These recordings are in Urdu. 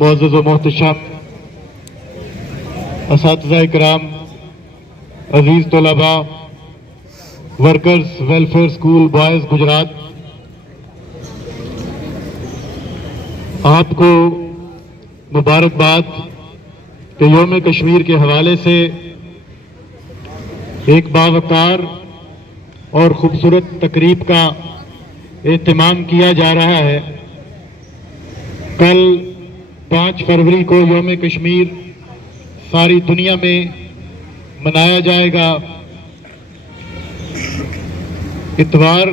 معزز و محتشم اساتذہ اکرام، عزیز طلباء، workers welfare school boys Gujarat, آپ کو مبارکباد کہ یوم کشمیر کے حوالے سے ایک باوقار اور خوبصورت تقریب کا اہتمام کیا جا رہا ہے۔ کل 5 فروری کو یوم کشمیر ساری دنیا میں منایا جائے گا۔ اتوار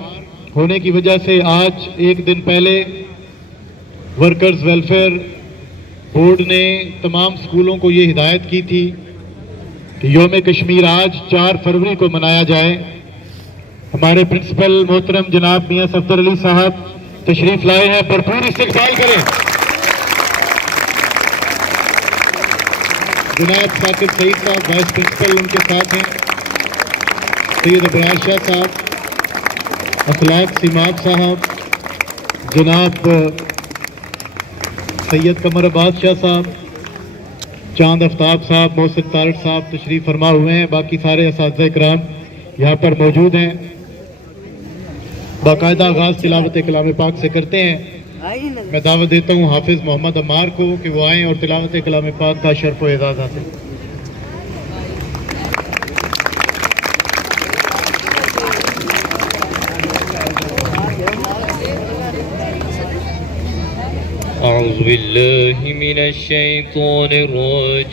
ہونے کی وجہ سے آج ایک دن پہلے ورکرز ویلفیئر بورڈ نے تمام اسکولوں کو یہ ہدایت کی تھی کہ یوم کشمیر آج 4 فروری کو منایا جائے۔ ہمارے پرنسپل محترم جناب میاں صفدر علی صاحب تشریف لائے ہیں، بھرپور استقبال کریں۔ جناب ثاقب سعید صاحب وائس پرنسپل ان کے ساتھ ہیں، سید ابراز شاہ صاحب، اخلاق سیماب صاحب، جناب سید قمر عباس شاہ صاحب، چاند آفتاب صاحب، محسن طارق صاحب تشریف فرما ہوئے ہیں۔ باقی سارے اساتذہ اکرام یہاں پر موجود ہیں۔ باقاعدہ آغاز تلاوت کلام پاک سے کرتے ہیں۔ میں دعوت دیتا ہوں حافظ محمد عمار کو کہ وہ آئیں اور تلاوت کلام پاک کا شرف و اعزاز حاصل کریں۔ اعوذ باللہ من الشیطان الرجیم،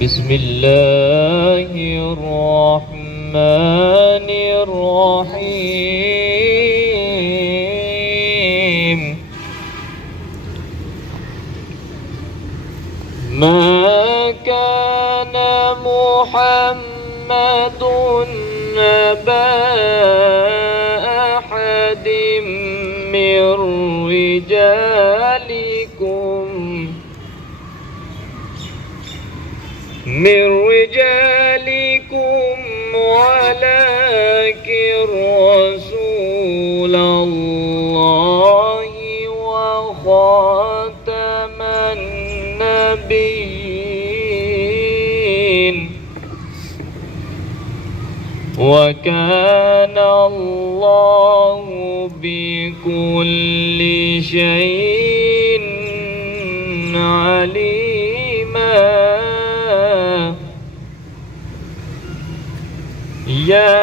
بسم اللہ الرحمن الرحیم، ما كان محمد أبا أحد من رجالكم ولكن رسول الله وخاتم النبيين وكان الله بكل شيء عليما۔ يا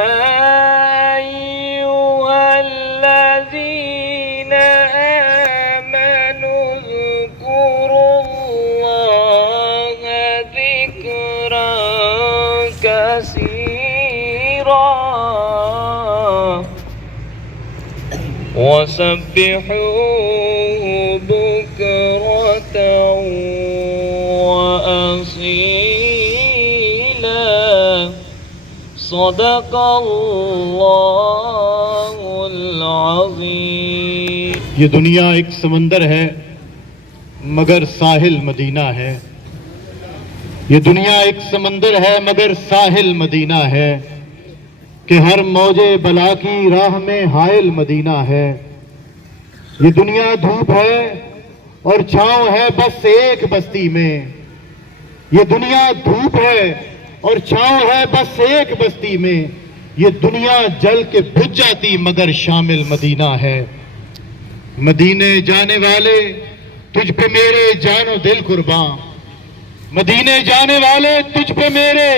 أيها الذين آمنوا اذكروا الله ذكرا كثيرا وسبحوه بكرة وأصيلا، صدق اللہ العظیم۔ یہ دنیا ایک سمندر ہے مگر ساحل مدینہ ہے، یہ دنیا ایک سمندر ہے مگر ساحل مدینہ ہے، کہ ہر موج بلا کی راہ میں حائل مدینہ ہے۔ یہ دنیا دھوپ ہے اور چھاؤں ہے بس ایک بستی میں، یہ دنیا دھوپ ہے اور چھاؤں ہے بس ایک بستی میں، یہ دنیا جل کے بجھ جاتی مگر شامل مدینہ ہے۔ مدینے جانے والے تجھ پہ میرے جان و دل قرباں، مدینے جانے والے تجھ پہ میرے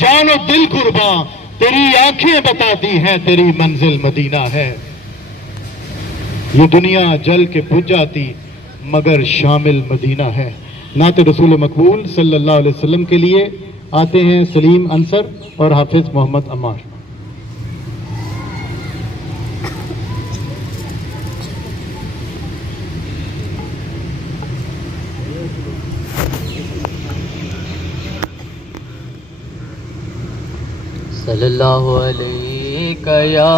جان و دل قرباں، تیری آنکھیں بتاتی ہیں تیری منزل مدینہ ہے۔ یہ دنیا جل کے بجھ جاتی مگر شامل مدینہ ہے۔ نعت رسول مقبول صلی اللہ علیہ وسلم کے لیے آتے ہیں سلیم انصر اور حافظ محمد عمار۔ صلی اللہ علیہ یا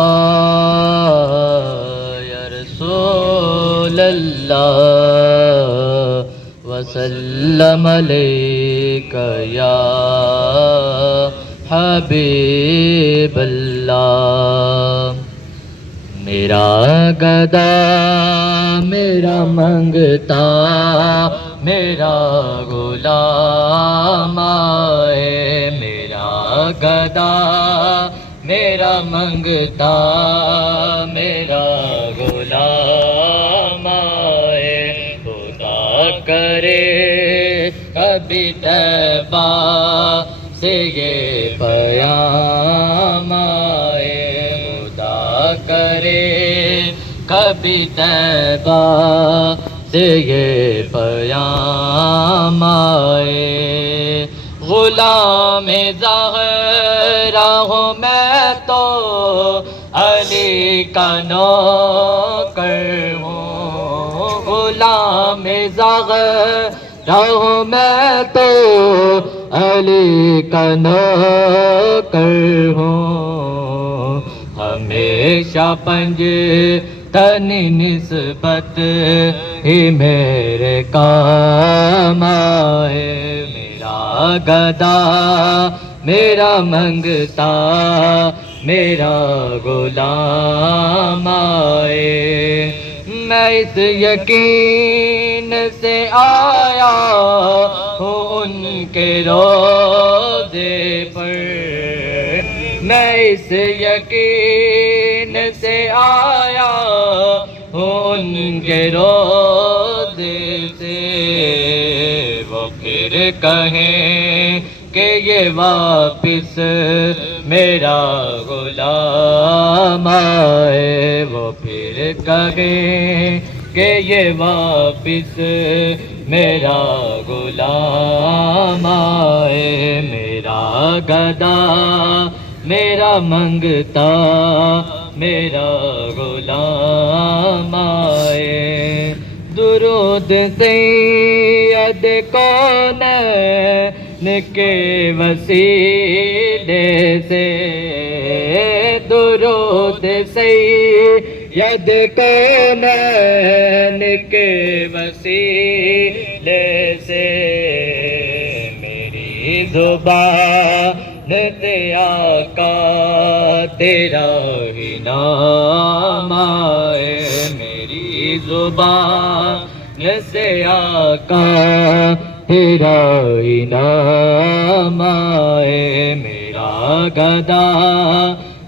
رسول اللہ وسلم علیک یا حبیب اللہ۔ میرا گدا میرا منگتا میرا غلام آئے، میرا گدا میرا منگتا میرا غلام آئے، خدا کرے کبھی طیبہ سے یہ پیام آئے، خدا کرے کبھی طیبہ سے یہ پیام آئے۔ غلام زہرا ہوں میں تو علی کا نوکر ہوں، غلام زہرا ہوں میں تو علی کا نوکر ہوں، ہمیشہ پنج تنی نسبت ہی میرے کام آئے، میرا گدا میرا منگتا میرا غلام آئے۔ میں اس یقین سے آیا ہوں ان کے روضے پر، میں اس یقین سے آیا ہوں ان کے روضے سے، وہ پھر کہیں کہ یہ واپس میرا غلام آئے، وہ پھر کہیں کہ یہ واپس میرا غلام آئے، میرا گدا میرا منگتا میرا غلام آئے۔ درود سید کونین کے وسیلے سے، درود سید کونین کے وسیلے سے، میری زبان تے آقا تیرا ہی نام آئے، میری زبان سے آقا تیرا ہی نام آئے، میرا گدا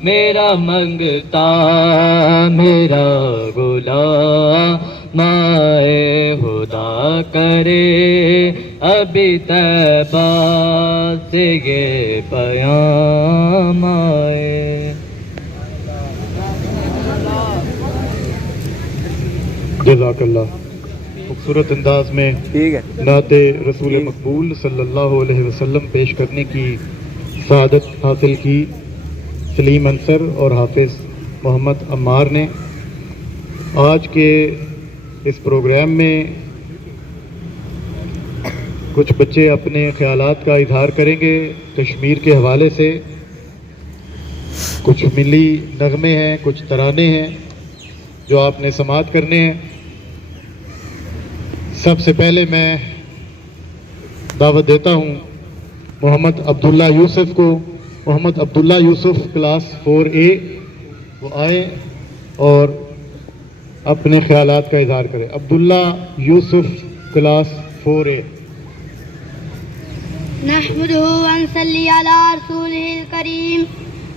میرا منگتا میرا غلام آئے، خدا کرے ابھی طیبہ سے یہ پیام آئے۔ جزاک اللہ۔ خوبصورت انداز میں نعت رسول مقبول صلی اللہ علیہ وسلم پیش کرنے کی سعادت حاصل کی سلیم انصر اور حافظ محمد عمار نے۔ آج کے اس پروگرام میں کچھ بچے اپنے خیالات کا اظہار کریں گے کشمیر کے حوالے سے، کچھ ملی نغمے ہیں، کچھ ترانے ہیں جو آپ نے سماعت کرنے ہیں۔ سب سے پہلے میں دعوت دیتا ہوں محمد عبداللہ یوسف کو۔ محمد عبداللہ یوسف کلاس 4A وہ آئیں اور اپنے خیالات کا اظہار کریں۔ عبداللہ یوسف کلاس 4A۔ نحمده ونصلي على رسوله الكريم،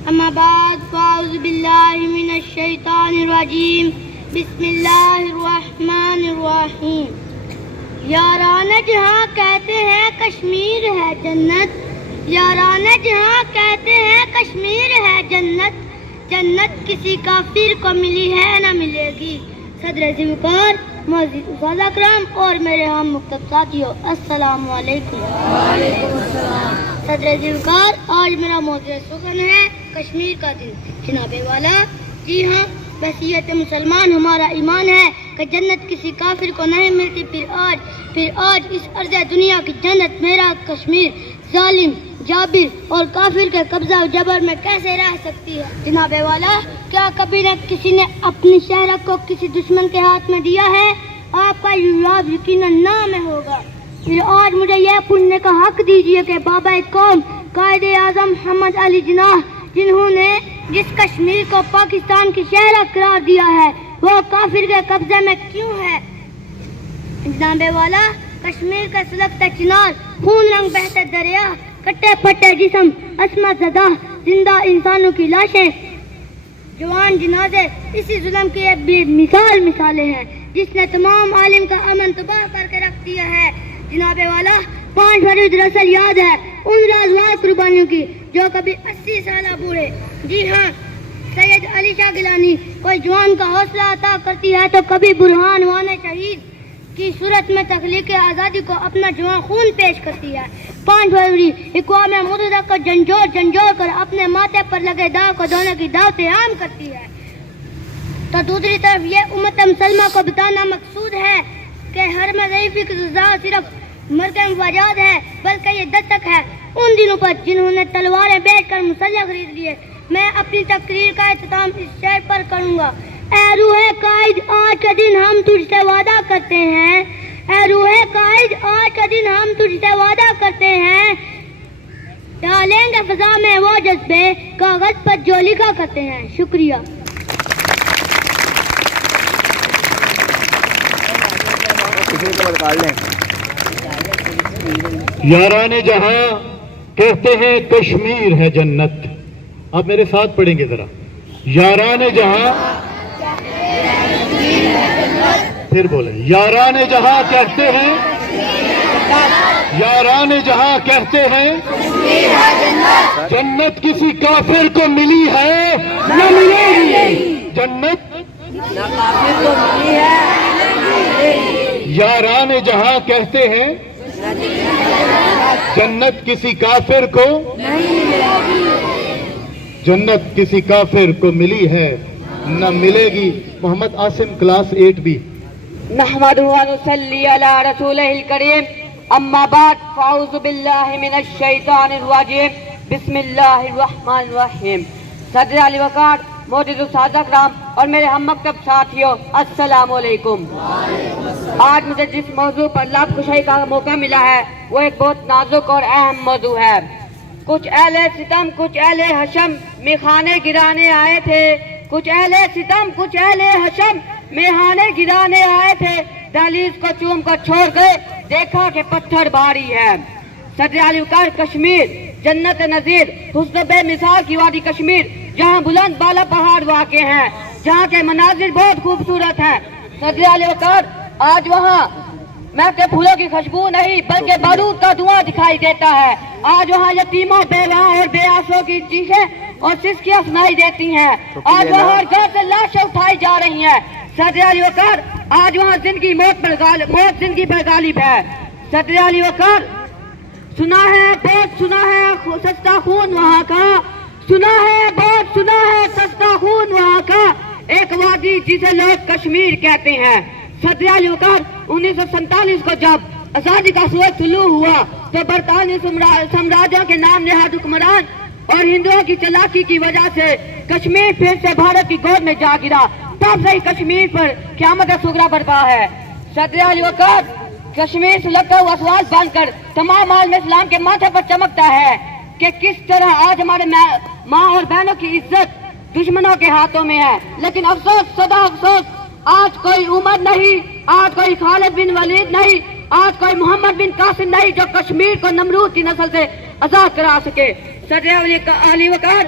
اما بعد فاعوذ باللہ من الشیطان الرجیم، بسم اللہ الرحمن الرحیم۔ یاران جہاں کہتے ہیں کشمیر ہے جنت، یاران جہاں کہتے ہیں کشمیر ہے جنت، جنت کسی کافر کو ملی ہے نہ ملے گی۔ صدر ذوالفقار معزز استاد اکرام اور میرے ہم مکتب ساتھیوں، السلام علیکم۔ صدر ذوالفقار، آج میرا موضوع سخن ہے کشمیر کا دن۔ جناب والا، جی ہاں، بحیثیت مسلمان ہمارا ایمان ہے کہ جنت کسی کافر کو نہیں ملتی، پھر آج اس ارض دنیا کی جنت میرا کشمیر ظالم، جابر اور کافر کے قبضہ و جبر میں کیسے رہ سکتی ہے؟ جناب والا، کیا کبھی نہ کسی نے اپنی شہرت کو کسی دشمن کے ہاتھ میں دیا ہے؟ آپ کا جواب یقیناً نہ میں ہوگا۔ پھر آج مجھے یہ پوچھنے کا حق دیجیے کہ بابا قوم قائد اعظم محمد علی جناح، جنہوں نے جس کشمیر کو پاکستان کی شہر قرار دیا ہے وہ کافر کے قبضے میں کیوں ہے؟ جناب والا، کشمیر کا سلگتا چنار، خون رنگ بہتے دریا، کٹے پھٹے جسم، عصمت زدہ زندہ انسانوں کی لاشیں، جوان جنازے، اسی ظلم کی ایک بھی مثالیں ہیں جس نے تمام عالم کا امن تباہ کر کے رکھ دیا ہے۔ جناب والا، 5 فروری دراصل یاد ہے ان رازوار قربانیوں کی جو کبھی 80 سالہ بوڑھے، جی ہاں، سید علی شاہ گیلانی، کوئی جوان کا حوصلہ عطا کرتی ہے تو کبھی برہان وان شہید کی صورت میں تخلیق آزادی کو اپنا جوان خون پیش کرتی ہے۔ 5 فروری اقوام متحدہ کو جھنجھوڑ کر اپنے ماتھے پر لگے داغ کو دھونے کی دعوت عام کرتی ہے، تو دوسری طرف یہ امت مسلمہ کو بتانا مقصود ہے کہ ہر ضعیفی کی سزا صرف مرکز وجاد ہے، بلکہ یہ دستک ہے ان دنوں پر جنہوں نے تلواریں بیچ کر مسلح خرید لیے۔ میں اپنی تقریر کا اختتام اس شعر پر کروں گا۔ اے روح قائد، آج کا دن ہم تجھ سے وعدہ کرتے ہیں، اے روح قائد، آج کا دن ہم تجھ سے وعدہ کرتے ہیں، ڈالیں گے فضا میں وہ جذبے کاغذ پر جو لکھا کرتے ہیں۔ شکریہ۔ یاران جہاں کہتے ہیں کشمیر ہے جنت، آپ میرے ساتھ پڑھیں گے ذرا۔ یاران جہاں، پھر بولیں، یاران جہاں کہتے ہیں، یاران جہاں کہتے ہیں جنت کسی کافر کو ملی ہے نہ ملے گی، جنت یاران جہاں کہتے ہیں جنت کسی کافر کو، جنت کسی کافر کو ملی ہے نہ ملے گی۔ Muhammad Asim, class 8B۔ نحمدہ و نصلی علی رسولہ الکریم، اما بعد فاعوذ باللہ من الشیطان الرجیم، بسم اللہ الرحمن الرحیم۔ صدر علی وقار، معزز اساتذہ کرام اور میرے ہم مکتب ساتھیوں، السلام علیکم۔ آج مجھے جس موضوع پر لب کشائی کا موقع ملا ہے وہ ایک بہت نازک اور اہم موضوع ہے۔ کچھ اہل ستم، کچھ اہل حشم میخانے گرانے آئے تھے، کچھ اہل ستم، کچھ اہل حشم میخانے گرانے آئے تھے، دہلیز کو چوم کر چھوڑ گئے، دیکھا کہ پتھر بھاری ہے۔ صدر علی وقار، کشمیر جنت نظیر، حسن بے مثال کی وادی کشمیر، جہاں بلند بالا پہاڑ واقع ہیں، جہاں کے مناظر بہت خوبصورت ہیں۔ صدر علی وقار، آج وہاں مہکتے پھولوں کی خوشبو نہیں بلکہ بارود کا دھواں دکھائی دیتا ہے۔ آج وہاں یتیموں، بیواؤں اور بے آسوں کی چیخیں اور سسکیاں سنائی دیتی ہیں۔ آج وہاں ہر گھر سے لاشیں اٹھائی جا رہی ہیں۔ صدر علی وقار، آج وہاں زندگی موت زندگی پر غالب ہے۔ صدر علی وقار، سنا ہے بہت سنا ہے سستا خون وہاں کا، سنا ہے بہت سنا ہے سستا خون وہاں کا، ایک وادی جسے لوگ کشمیر کہتے ہیں۔ صدر علی وقار، 1947 کو جب آزادی کا سورج طلوع ہوا تو برطانوی سامراجوں کے نام نہاد حکمران اور ہندوؤں کی چالاکی کی وجہ سے کشمیر پھر سے بھارت کی گود میں جا گرا، تب سے ہی کشمیر پر قیامت صغریٰ برپا ہے۔ صدر علی وقار، کشمیر سلگتا ہوا سوال بن کر تمام عالم اسلام کے ماتھے پر چمکتا ہے کہ کس طرح آج ہمارے ماں اور بہنوں کی عزت دشمنوں کے ہاتھوں میں ہے۔ لیکن افسوس، صدا افسوس، آج کوئی عمر نہیں، آج کوئی خالد بن ولید نہیں، آج کوئی محمد بن قاسم نہیں جو کشمیر کو نمرود کی نسل سے آزاد کرا سکے۔ صدر علی وقار،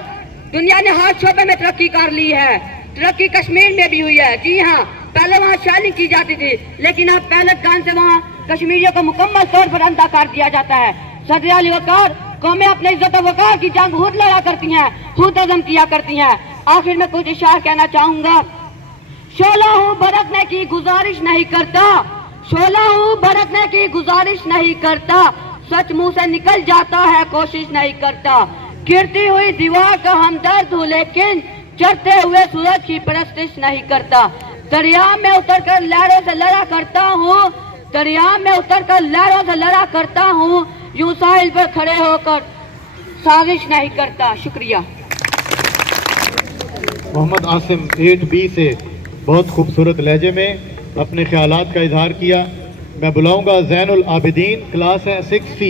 دنیا نے ہر شعبے میں ترقی کر لی ہے، ترقی کشمیر میں بھی ہوئی ہے۔ جی ہاں، پہلے وہاں شیلنگ کی جاتی تھی لیکن اب پیلٹ گن سے وہاں کشمیریوں کو مکمل طور پر اندھا کر دیا جاتا ہے۔ صدر علی وقار، قومیں اپنے عزت و وقار کی جنگ خود لڑا کرتی ہیں، خود عزم کیا کرتی ہیں۔ آخر میں کچھ اشعار کہنا چاہوں گا۔ شعلہ ہوں برتنے کی گزارش نہیں کرتا، شعلہ ہوں برتنے کی گزارش نہیں کرتا، سچ منہ سے نکل جاتا ہے کوشش نہیں کرتا، گرتی ہوئی دیوار کا ہمدرد ہوں لیکن چڑھتے ہوئے سورج کی پرستش نہیں کرتا، دریا میں اتر کر لہروں سے لڑا کرتا ہوں، دریا میں اتر کر لہروں سے لڑا کرتا ہوں، یوں ساحل پر کھڑے ہو کر سازش نہیں کرتا۔ شکریہ۔ محمد عاصم 8B سے بہت خوبصورت لہجے میں اپنے خیالات کا اظہار کیا۔ میں بلاؤں گا زین العابدین، کلاس ہے 6C۔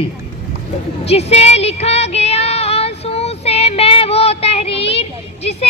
جسے لکھا گیا آنسو سے میں وہ تحریر، جسے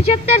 75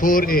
4A।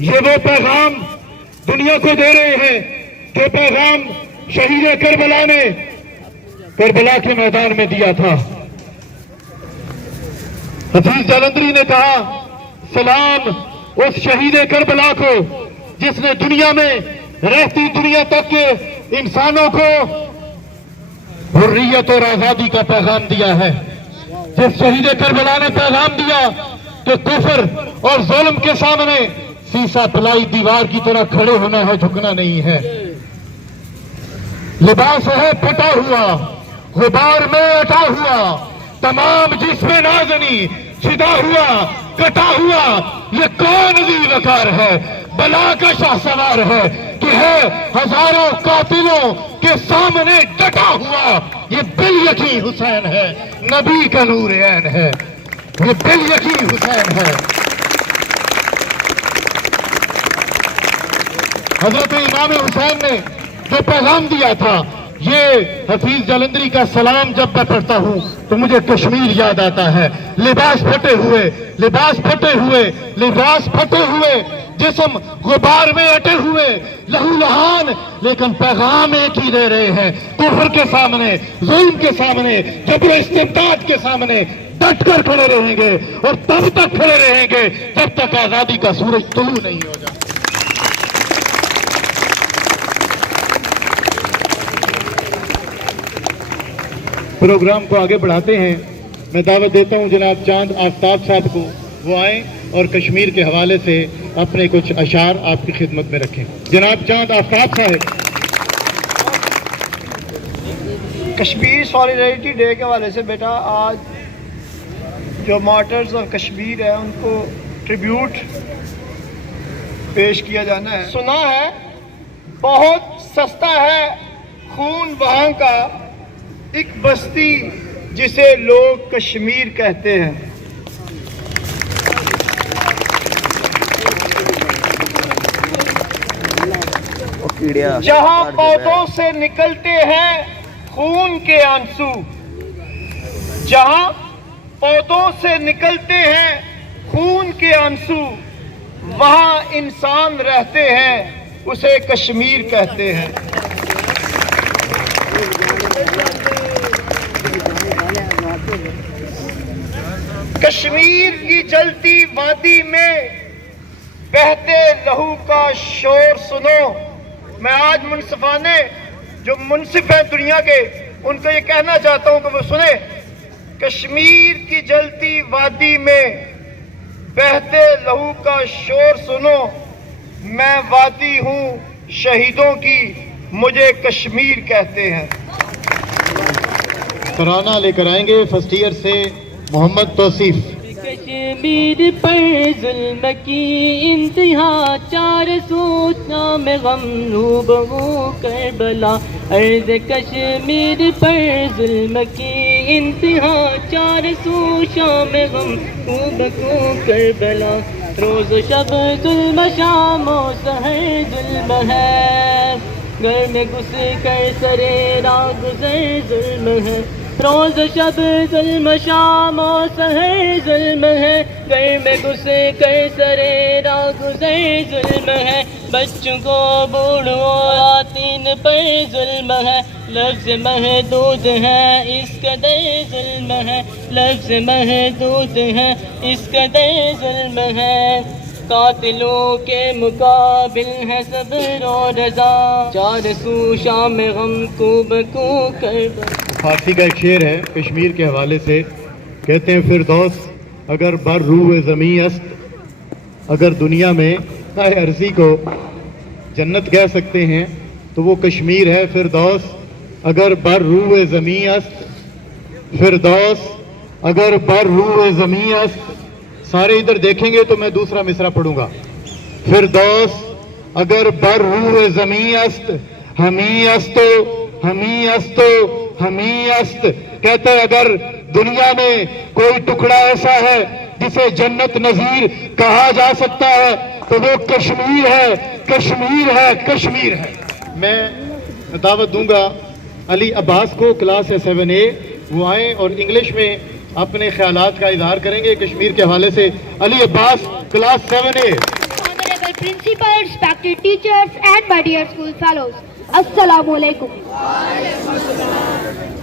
یہ وہ پیغام دنیا کو دے رہے ہیں جو پیغام شہید کربلا نے کربلا کے میدان میں دیا تھا۔ حفیظ جالندری نے کہا سلام اس شہید کربلا کو جس نے دنیا میں رہتی دنیا تک کے انسانوں کو حریت اور آزادی کا پیغام دیا ہے۔ جس شہید کربلا نے پیغام دیا کہ کفر اور ظلم کے سامنے سیسا پلائی دیوار کی طرح کھڑے ہونا ہے، جھکنا نہیں ہے۔ لباس ہے پھٹا ہوا، غبار میں اٹا ہوا، تمام جسم نازنی چھدا ہوا، کٹا ہوا، یہ کون ذی وقار ہے؟ بلا کا شاہ سوار ہے کہ ہے ہزاروں قاتلوں کے سامنے ڈٹا ہوا۔ یہ بل یقین حسین ہے، نبی کا نور عین ہے، یہ بل یقین حسین ہے۔ حضرت امام حسین نے جو پیغام دیا تھا، یہ حفیظ جالندری کا سلام جب میں پڑھتا ہوں تو مجھے کشمیر یاد آتا ہے۔ لباس پھٹے ہوئے، لباس پھٹے ہوئے، لباس پھٹے ہوئے، جسم غبار میں اٹے ہوئے، لہو لہان، لیکن پیغام ایک ہی دے رہے ہیں، کفر کے سامنے، ظلم کے سامنے، جبر و استبداد کے سامنے ڈٹ کر کھڑے رہیں گے، اور تب تک کھڑے رہیں گے جب تک آزادی کا سورج طلوع نہیں ہو جائے۔ پروگرام کو آگے بڑھاتے ہیں۔ میں دعوت دیتا ہوں جناب چاند آفتاب صاحب کو، وہ آئیں اور کشمیر کے حوالے سے اپنے کچھ اشعار آپ کی خدمت میں رکھیں۔ جناب چاند آفتاب صاحب۔ کشمیر سالیڈیٹی ڈے کے حوالے سے بیٹا آج جو مارٹرز آف کشمیر ہے ان کو ٹریبیوٹ پیش کیا جانا ہے۔ سنا ہے بہت سستا ہے خون وہاں کا، ایک بستی جسے لوگ کشمیر کہتے ہیں۔ جہاں پودوں سے نکلتے ہیں خون کے آنسو، جہاں پودوں سے نکلتے ہیں خون کے آنسو، وہاں انسان رہتے ہیں، اسے کشمیر کہتے ہیں۔ کشمیر کی جلتی وادی میں بہتے لہو کا شور سنو۔ میں آج منصفانے جو منصف ہیں دنیا کے ان کو یہ کہنا چاہتا ہوں کہ وہ سنیں، کشمیر کی جلتی وادی میں بہتے لہو کا شور سنو، میں وادی ہوں شہیدوں کی، مجھے کشمیر کہتے ہیں۔ ترانہ لے کر آئیں گے فرسٹ ایئر سے محمد توصیف۔ کشمیر پر ظلم کی انتہا، چار سو نام غم روبہو کربلا، عرض کشمیر پر ظلم کی انتہا، چار سو شام غم روبہو کربلا، روز و شب ظلم شام و سحر ظلم ہے، گھر میں گھس کر سرے راہ گزر ظلم ہے، روز شب ظلم شام و سحر ظلم ہے، گھر میں گھس کر سرے راہ گزر ظلم ہے، بچوں کو بوڑھوں خواتین پر ظلم ہے، لفظ محدود ہے اس قدر ظلم ہے، لفظ محدود ہے اس قدر ظلم ہے، قاتلوں کے مقابل ہے صبر و رضا، چار سو شام غم کو بکو کر۔ فارسی کا ایک شعر ہے کشمیر کے حوالے سے، کہتے ہیں فردوس اگر بر روح زمیں است، اگر دنیا میں تہ عرضی کو جنت کہہ سکتے ہیں تو وہ کشمیر ہے۔ فردوس اگر بر روح زمیں است، فردوس اگر بر روح زمیں است، سارے ادھر دیکھیں گے تو میں دوسرا مصرع پڑھوں گا۔ فردوس اگر بر روح زمیں است، ہمیں استو ہمیں استو ہمیں است، کہتے ہیں اگر دنیا میں کوئی ٹکڑا ایسا ہے جسے جنت نظیر کہا جا سکتا ہے تو وہ کشمیر ہے، کشمیر ہے، کشمیر ہے۔ میں دعوت دوں گا علی عباس کو، کلاس 7A، وہ آئیں اور انگلش میں اپنے خیالات کا اظہار کریں گے کشمیر کے حوالے سے۔ علی عباس، class 7A۔ principal, respected teachers, and my dear school fellows. Assalamu alaikum.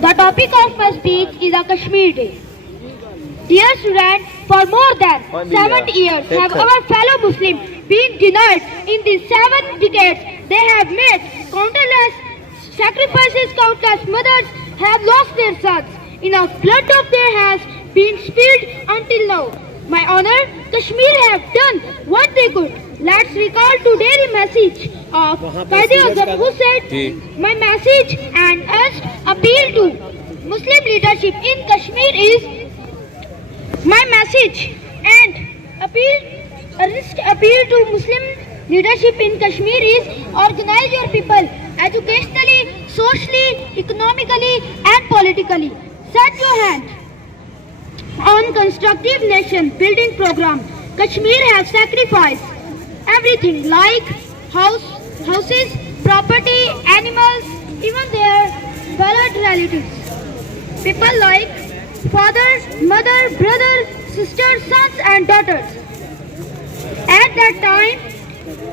The topic of my speech is a Kashmir Day. Dear students, for more than 70 years have our fellow Muslims been denied. In these 7 decades, they have made countless sacrifices. Countless mothers have lost their sons. Enough blood of their has been spilled until now. My honor, Kashmir have done what they could. Let's recall today's message of Quaid-e-Azam, who said, "My message and urged appeal to Muslim leadership in Kashmir is, my message and appeal to Muslim leadership in Kashmir is, organize your people educationally, socially, economically and politically. Set your hand on constructive nation building program. Kashmir has sacrificed everything like houses, property, animals, even their blood relatives. People like fathers, mother, brother, sisters, sons and daughters. At that time,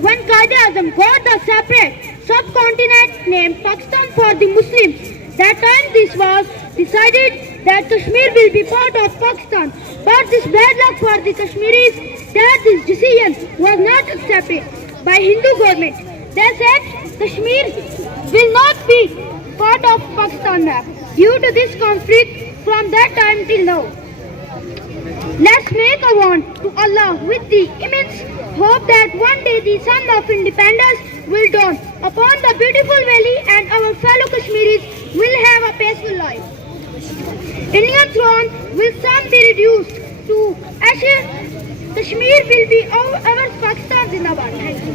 when Quaid-e-Azam got the separate subcontinent named Pakistan for the Muslims, that time this was decided that Kashmir will be part of Pakistan. But this bad luck for the Kashmiris that this decision was not accepted by Hindu government. They said Kashmir will not be part of Pakistan map. Due to this conflict from that time till now, let's make a want to Allah with the immense hope that one day the sun of independence will dawn upon the beautiful valley and our fellow Kashmiris will have a peaceful life. Indian throne will soon be reduced to ashes. Kashmir will be our Pakistan Zindabad. Thank you.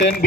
10B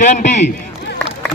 10B।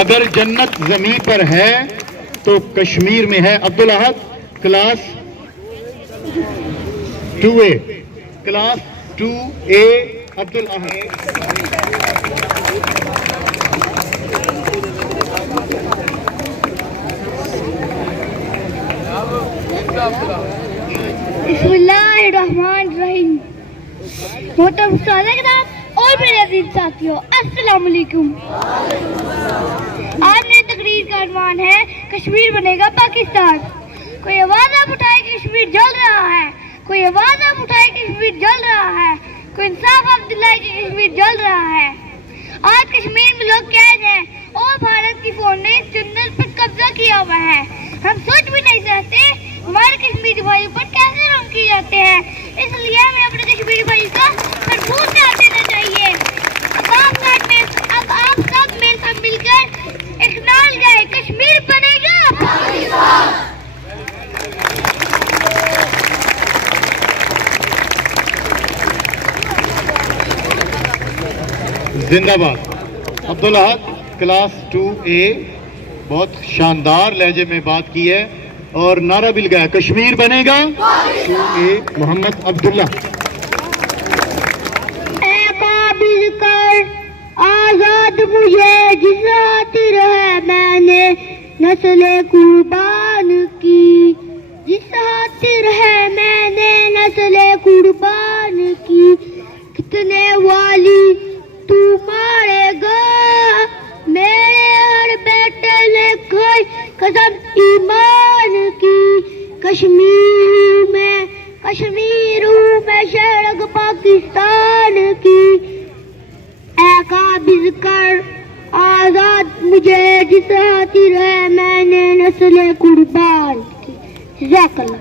اگر جنت زمین پر ہے تو کشمیر میں ہے. Abdul Ahad class 2A، class 2A Abdul Ahad. بسم اللہ الرحمن الرحیم. محترم استاد اکرام اور میرے عزیز ساتھیوں، السلام علیکم. آج میری تقریر کا عنوان ہے کشمیر بنے گا پاکستان. کوئی آواز آپ اٹھائے کہ کشمیر جل رہا ہے، کوئی آواز آپ اٹھائے کہ کشمیر جل رہا ہے، کوئی انصاف آپ دلائے کہ کشمیر جل رہا ہے. آج کشمیر میں لوگ قید ہیں اور بھارت کی فوج نے اس جنت پر قبضہ کیا ہوا ہے. ہم سوچ بھی نہیں سکتے ہمارے کشمیری بھائیوں پر کیسے ظلم کیے جاتے ہیں. اس لیے ہمیں اپنے کشمیری بھائی کا بھرپور ساتھ دینا چاہیے. اب آپ سب میرے ساتھ مل کر ایک نعرہ لگائیں، کشمیر بنے گا پاکستان. زندہ باد. عبدالاحد کلاس 2A بہت شاندار لہجے میں بات کی ہے اور نعرہ بھی لگایا، کشمیر بنے گا 2A. محمد عبداللہ. اے قابل کر آزاد مجھے جس خاطر ہے میں نے نسل قربان کی، جس خاطر ہے میں نے نسل قربان کی. کتنے والی تو مارے گا میرے ہر بیٹے نے کھائی قسم ایمان کی. کشمیر ہوں میں شہر پاکستان کی. اے قابض کر آزاد مجھے جس خاطر ہے میں نے نسل قربان کی. جزاک اللہ.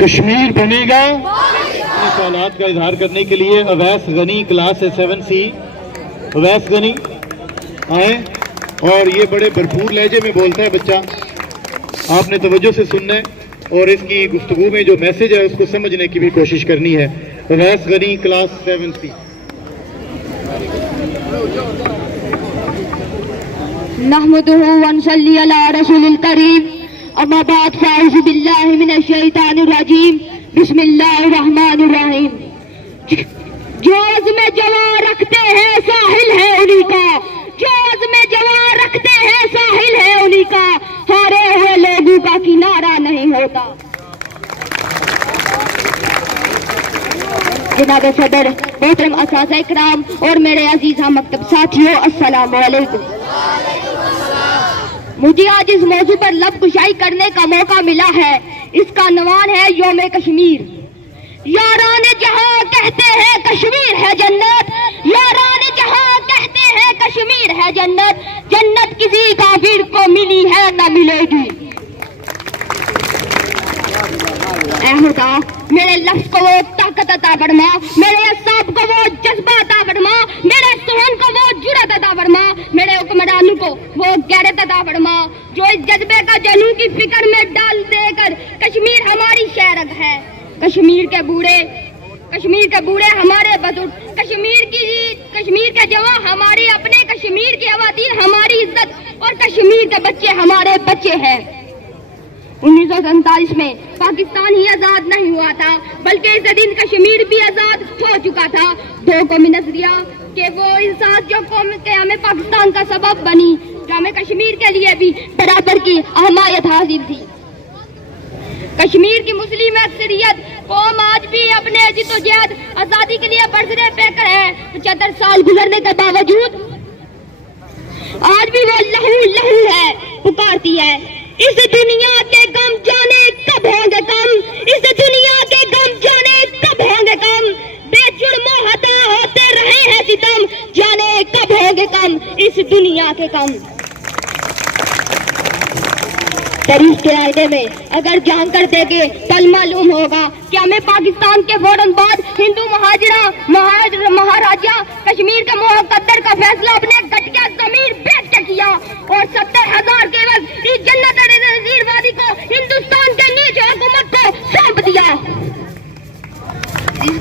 کشمیر بنے گا. اپنے سوالات کا اظہار کرنے کے لیے اویس غنی کلاس 7C. اویس غنی آئیں. اور یہ بڑے بھرپور لہجے میں بولتا ہے بچہ، آپ نے توجہ سے سننا ہے اور اس کی گفتگو میں جو میسج ہے اس کو سمجھنے کی بھی کوشش کرنی ہے. اویس غنی کلاس 7C. نحمده ونصلي على رسول الكريم اما بعد فاعوذ باللہ من الشیطان الرجیم بسم اللہ الرحمن الرحیم. جو عزم جواں رکھتے ہیں ساحل ہے انہی کا، جو عزم جواں رکھتے ہیں ساحل ہے انہی کا، ہارے ہوئے لوگوں کا کنارہ نہیں ہوتا. جناب صدر، محترم اساتذہ اکرام اور میرے عزیز مکتب ساتھیوں، السلام علیکم. مجھے آج اس موضوع پر لب کشائی کرنے کا موقع ملا ہے. اس کا عنوان ہے یوم کشمیر. یاران جہاں کہتے ہیں کشمیر ہے جنت، یاران جہاں کہتے ہیں کشمیر ہے جنت، جنت کسی کافر کو ملی ہے نہ ملے گی. اے خدا میرے لفظ کو وہ طاقت عطا فرما، میرے اعصاب کو وہ جذبہ عطا فرما، میرے سہن کو وہ جرأت عطا فرما، میرے حکمرانوں کو وہ غیرت عطا فرما جو اس جذبے کا جنوں کی فکر میں ڈال دے کر کشمیر ہماری شہرگ ہے. کشمیر کے بوڑھے ہمارے بزرگ، کشمیر کے جوان ہمارے اپنے، کشمیر کی خواتین ہماری عزت اور کشمیر کے بچے ہمارے بچے ہیں. 1947 میں پاکستان ہی آزاد نہیں ہوا تھا بلکہ اس دن کشمیر بھی آزاد ہو چکا تھا. دو قومی نظریہ کہ وہ انسان جو قوم کے ہمیں پاکستان کا سبب بنی، جو ہمیں کشمیر کے لیے بھی برابر کی حمایت حاصل تھی. کشمیر کی مسلم اکثریت قوم آج بھی اپنے جدوجہد آزادی کے لیے برسرے پیکر ہے. 75 سال گزرنے کے باوجود آج بھی وہ لہو لہو ہے، پکارتی ہے. اس دنیا کے غم جانے کب ہوں گے کم، اس دنیا کے غم جانے کب ہوں گے کم، بے جرم و خطا ہوتے رہے ہیں ستم، جانے کب ہوں گے کم اس دنیا کے کم. تاریخ کے آئینے میں اگر جان کر دے گے پل معلوم ہوگا کہ ہمیں پاکستان کے فوراً بعد ہندو مہاراجا کشمیر کے مقدر کا فیصلہ اپنے گٹیا ضمیر بیچ کے کیا اور 70,000 کے عوض اس جنت نذیر وادی کو ہندوستان کے نیچے حکومت کو سونپ دیا.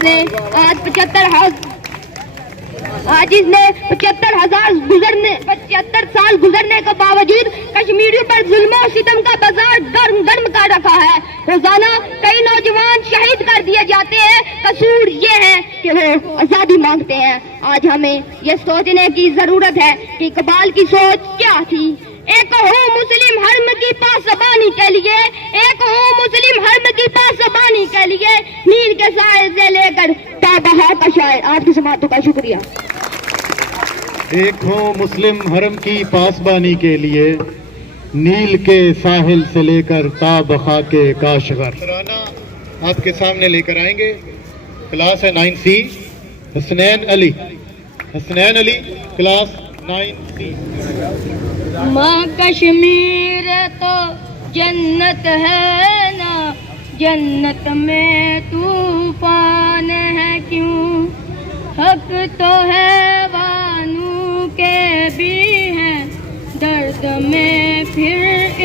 اس نے آج 75 سال گزرنے کے باوجود کشمیریوں پر ظلم و ستم کا بازار گرم کر رکھا ہے. روزانہ کئی نوجوان شہید کر دیے جاتے ہیں. قصور یہ ہے کہ وہ آزادی مانگتے ہیں. آج ہمیں یہ سوچنے کی ضرورت ہے کہ اقبال کی سوچ کیا تھی. ایک ہوں مسلم حرم کی پاسبانی کے لیے، ایک ہوں مسلم حرم کی پاسبانی کے لیے، نیل کے سائے سے لے کر تا بہار کا شاعر. آپ کی سماعتوں کا شکریہ. ایک ہوں مسلم حرم کی پاسبانی کے لیے، نیل کے ساحل سے لے کر تا بخا کے کاشغر. ترانہ آپ کے سامنے لے کر آئیں گے. کلاس ہے 9C. حسنین علی کلاس 9C. ماں کشمیر تو جنت ہے نا، جنت میں طوفان ہے کیوں؟ حق تو ہے بانو کے بھی ہیں، درد میں پھر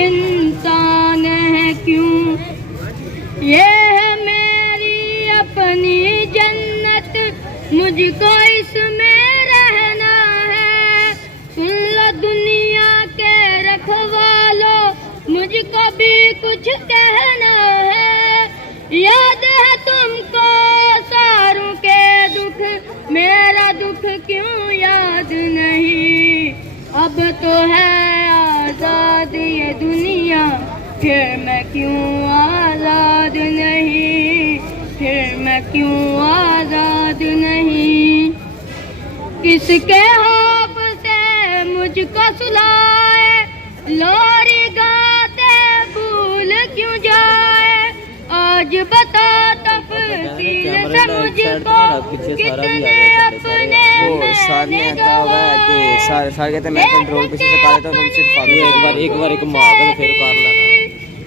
انسان ہے کیوں؟ یہ ہے میری اپنی جنت، مجھ کو اس میں رہنا ہے. سن لو دنیا کے رکھوالو، مجھ کو بھی کچھ کہنا ہے. یاد ہے تم کو ساروں کے دکھ، میرا دکھ کیوں یاد نہیں؟ اب تو ہے آزاد یہ دنیا، پھر میں کیوں آزاد نہیں؟ پھر میں کیوں آزاد نہیں؟ کس کے خوف سے مجھ کو سلائے، لوری گاتے بھول کیوں جائے؟ آج بتا تفصیل سے مجھ کو کتنے اپنے میں نے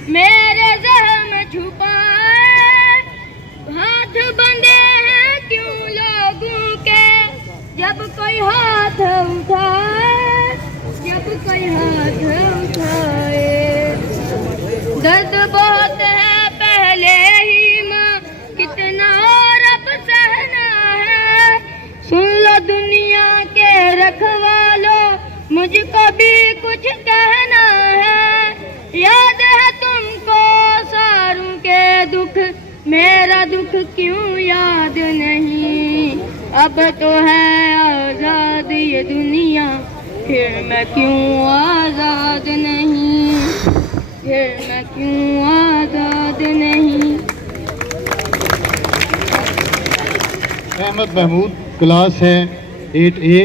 میرے ذہن میں چھپائے، ہاتھ بندھے ہیں کیوں لوگوں کے؟ جب کوئی ہاتھ اٹھائے، جب کوئی ہاتھ اٹھائے. درد بہت ہے پہلے ہی ماں، کتنا اور اب سہنا ہے. سن لو دنیا کے رکھوالو، مجھ کو بھی کچھ کہنا ہے. یاد ہے تم کو ساروں کے دکھ، میرا دکھ کیوں یاد نہیں؟ اب تو ہے آزاد یہ دنیا، پھر میں کیوں آزاد نہیں؟ پھر میں کیوں آزاد نہیں؟ احمد محمود کلاس ہے 8A.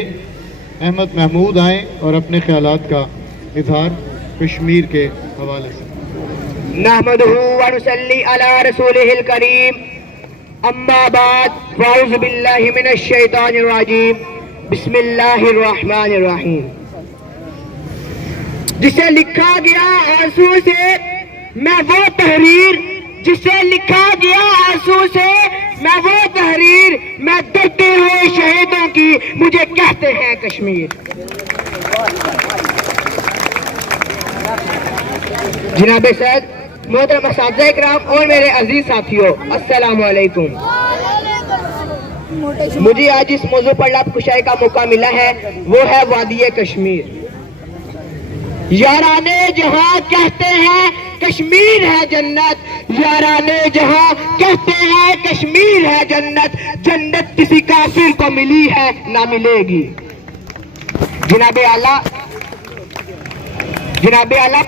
احمد محمود آئیں اور اپنے خیالات کا اظہار کشمیر کے حوالے سے. نحمدہ ونصلی علی رسولہ الکریم. اما بعد فاعوذ باللہ من الشیطان الرجیم. بسم اللہ الرحمن الرحیم. جسے لکھا گیا آنسو سے میں وہ تحریر، جسے لکھا گیا آنسو سے میں وہ تحریر، میں ڈرتے ہوئے شہیدوں کی مجھے کہتے ہیں کشمیر. جناب صدر، محترم اساتذہ اکرام اور میرے عزیز ساتھیوں، السلام علیکم. مجھے آج اس موضوع پر لب کشائی کا موقع ملا ہے، وہ ہے وادی کشمیر. یارانے جہاں کہتے ہیں کشمیر ہے جنت، یارانے جہاں کہتے ہیں کشمیر ہے جنت، جنت کسی کافر کو ملی ہے نہ ملے گی. جناب اعلیٰ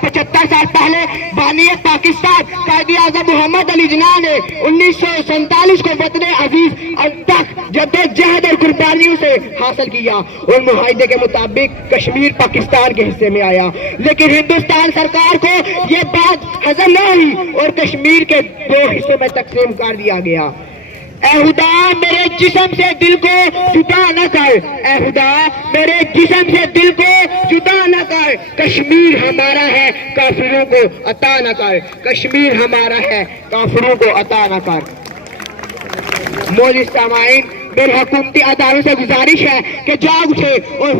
75 سال پہلے بانی پاکستان قائد اعظم محمد علی جناح نے 1947 کو وطن عزیز تک جدوجہد اور قربانیوں سے حاصل کیا اور معاہدے کے مطابق کشمیر پاکستان کے حصے میں آیا. لیکن ہندوستان سرکار کو یہ بات ہضم نہ ہوئی اور کشمیر کے 2 حصوں میں تقسیم کر دیا گیا. اے خدا میرے جسم سے دل کو جدا نہ کر، اے خدا میرے جسم سے دل کو جدا نہ کر. کشمیر ہمارا ہے کافروں کو عطا نہ کر، کشمیر ہمارا ہے کافروں کو عطا نہ کر. معزز سامعین، میرے حکومتی اداروں سے گزارش ہے کہ جاگ اٹھے اور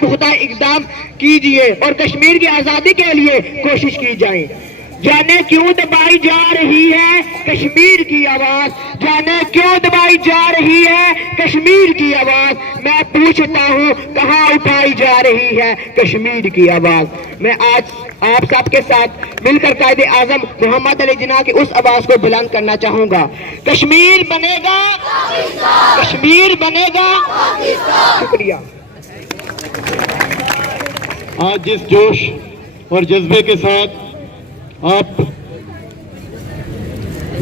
پختہ اقدام کیجیے اور کشمیر کی آزادی کے لیے کوشش کی جائے. جانے کیوں دبائی جا رہی ہے کشمیر کی آواز، جانے کیوں دبائی جا رہی ہے کشمیر کی آواز، میں پوچھتا ہوں کہاں اٹھائی جا رہی ہے کشمیر کی آواز۔ میں آج آپ سب کے ساتھ مل کر قائد اعظم محمد علی جناح کی اس آواز کو بلند کرنا چاہوں گا، کشمیر بنے گا کشمیر بنے گا۔ شکریہ۔ آج جس جوش اور جذبے کے ساتھ آپ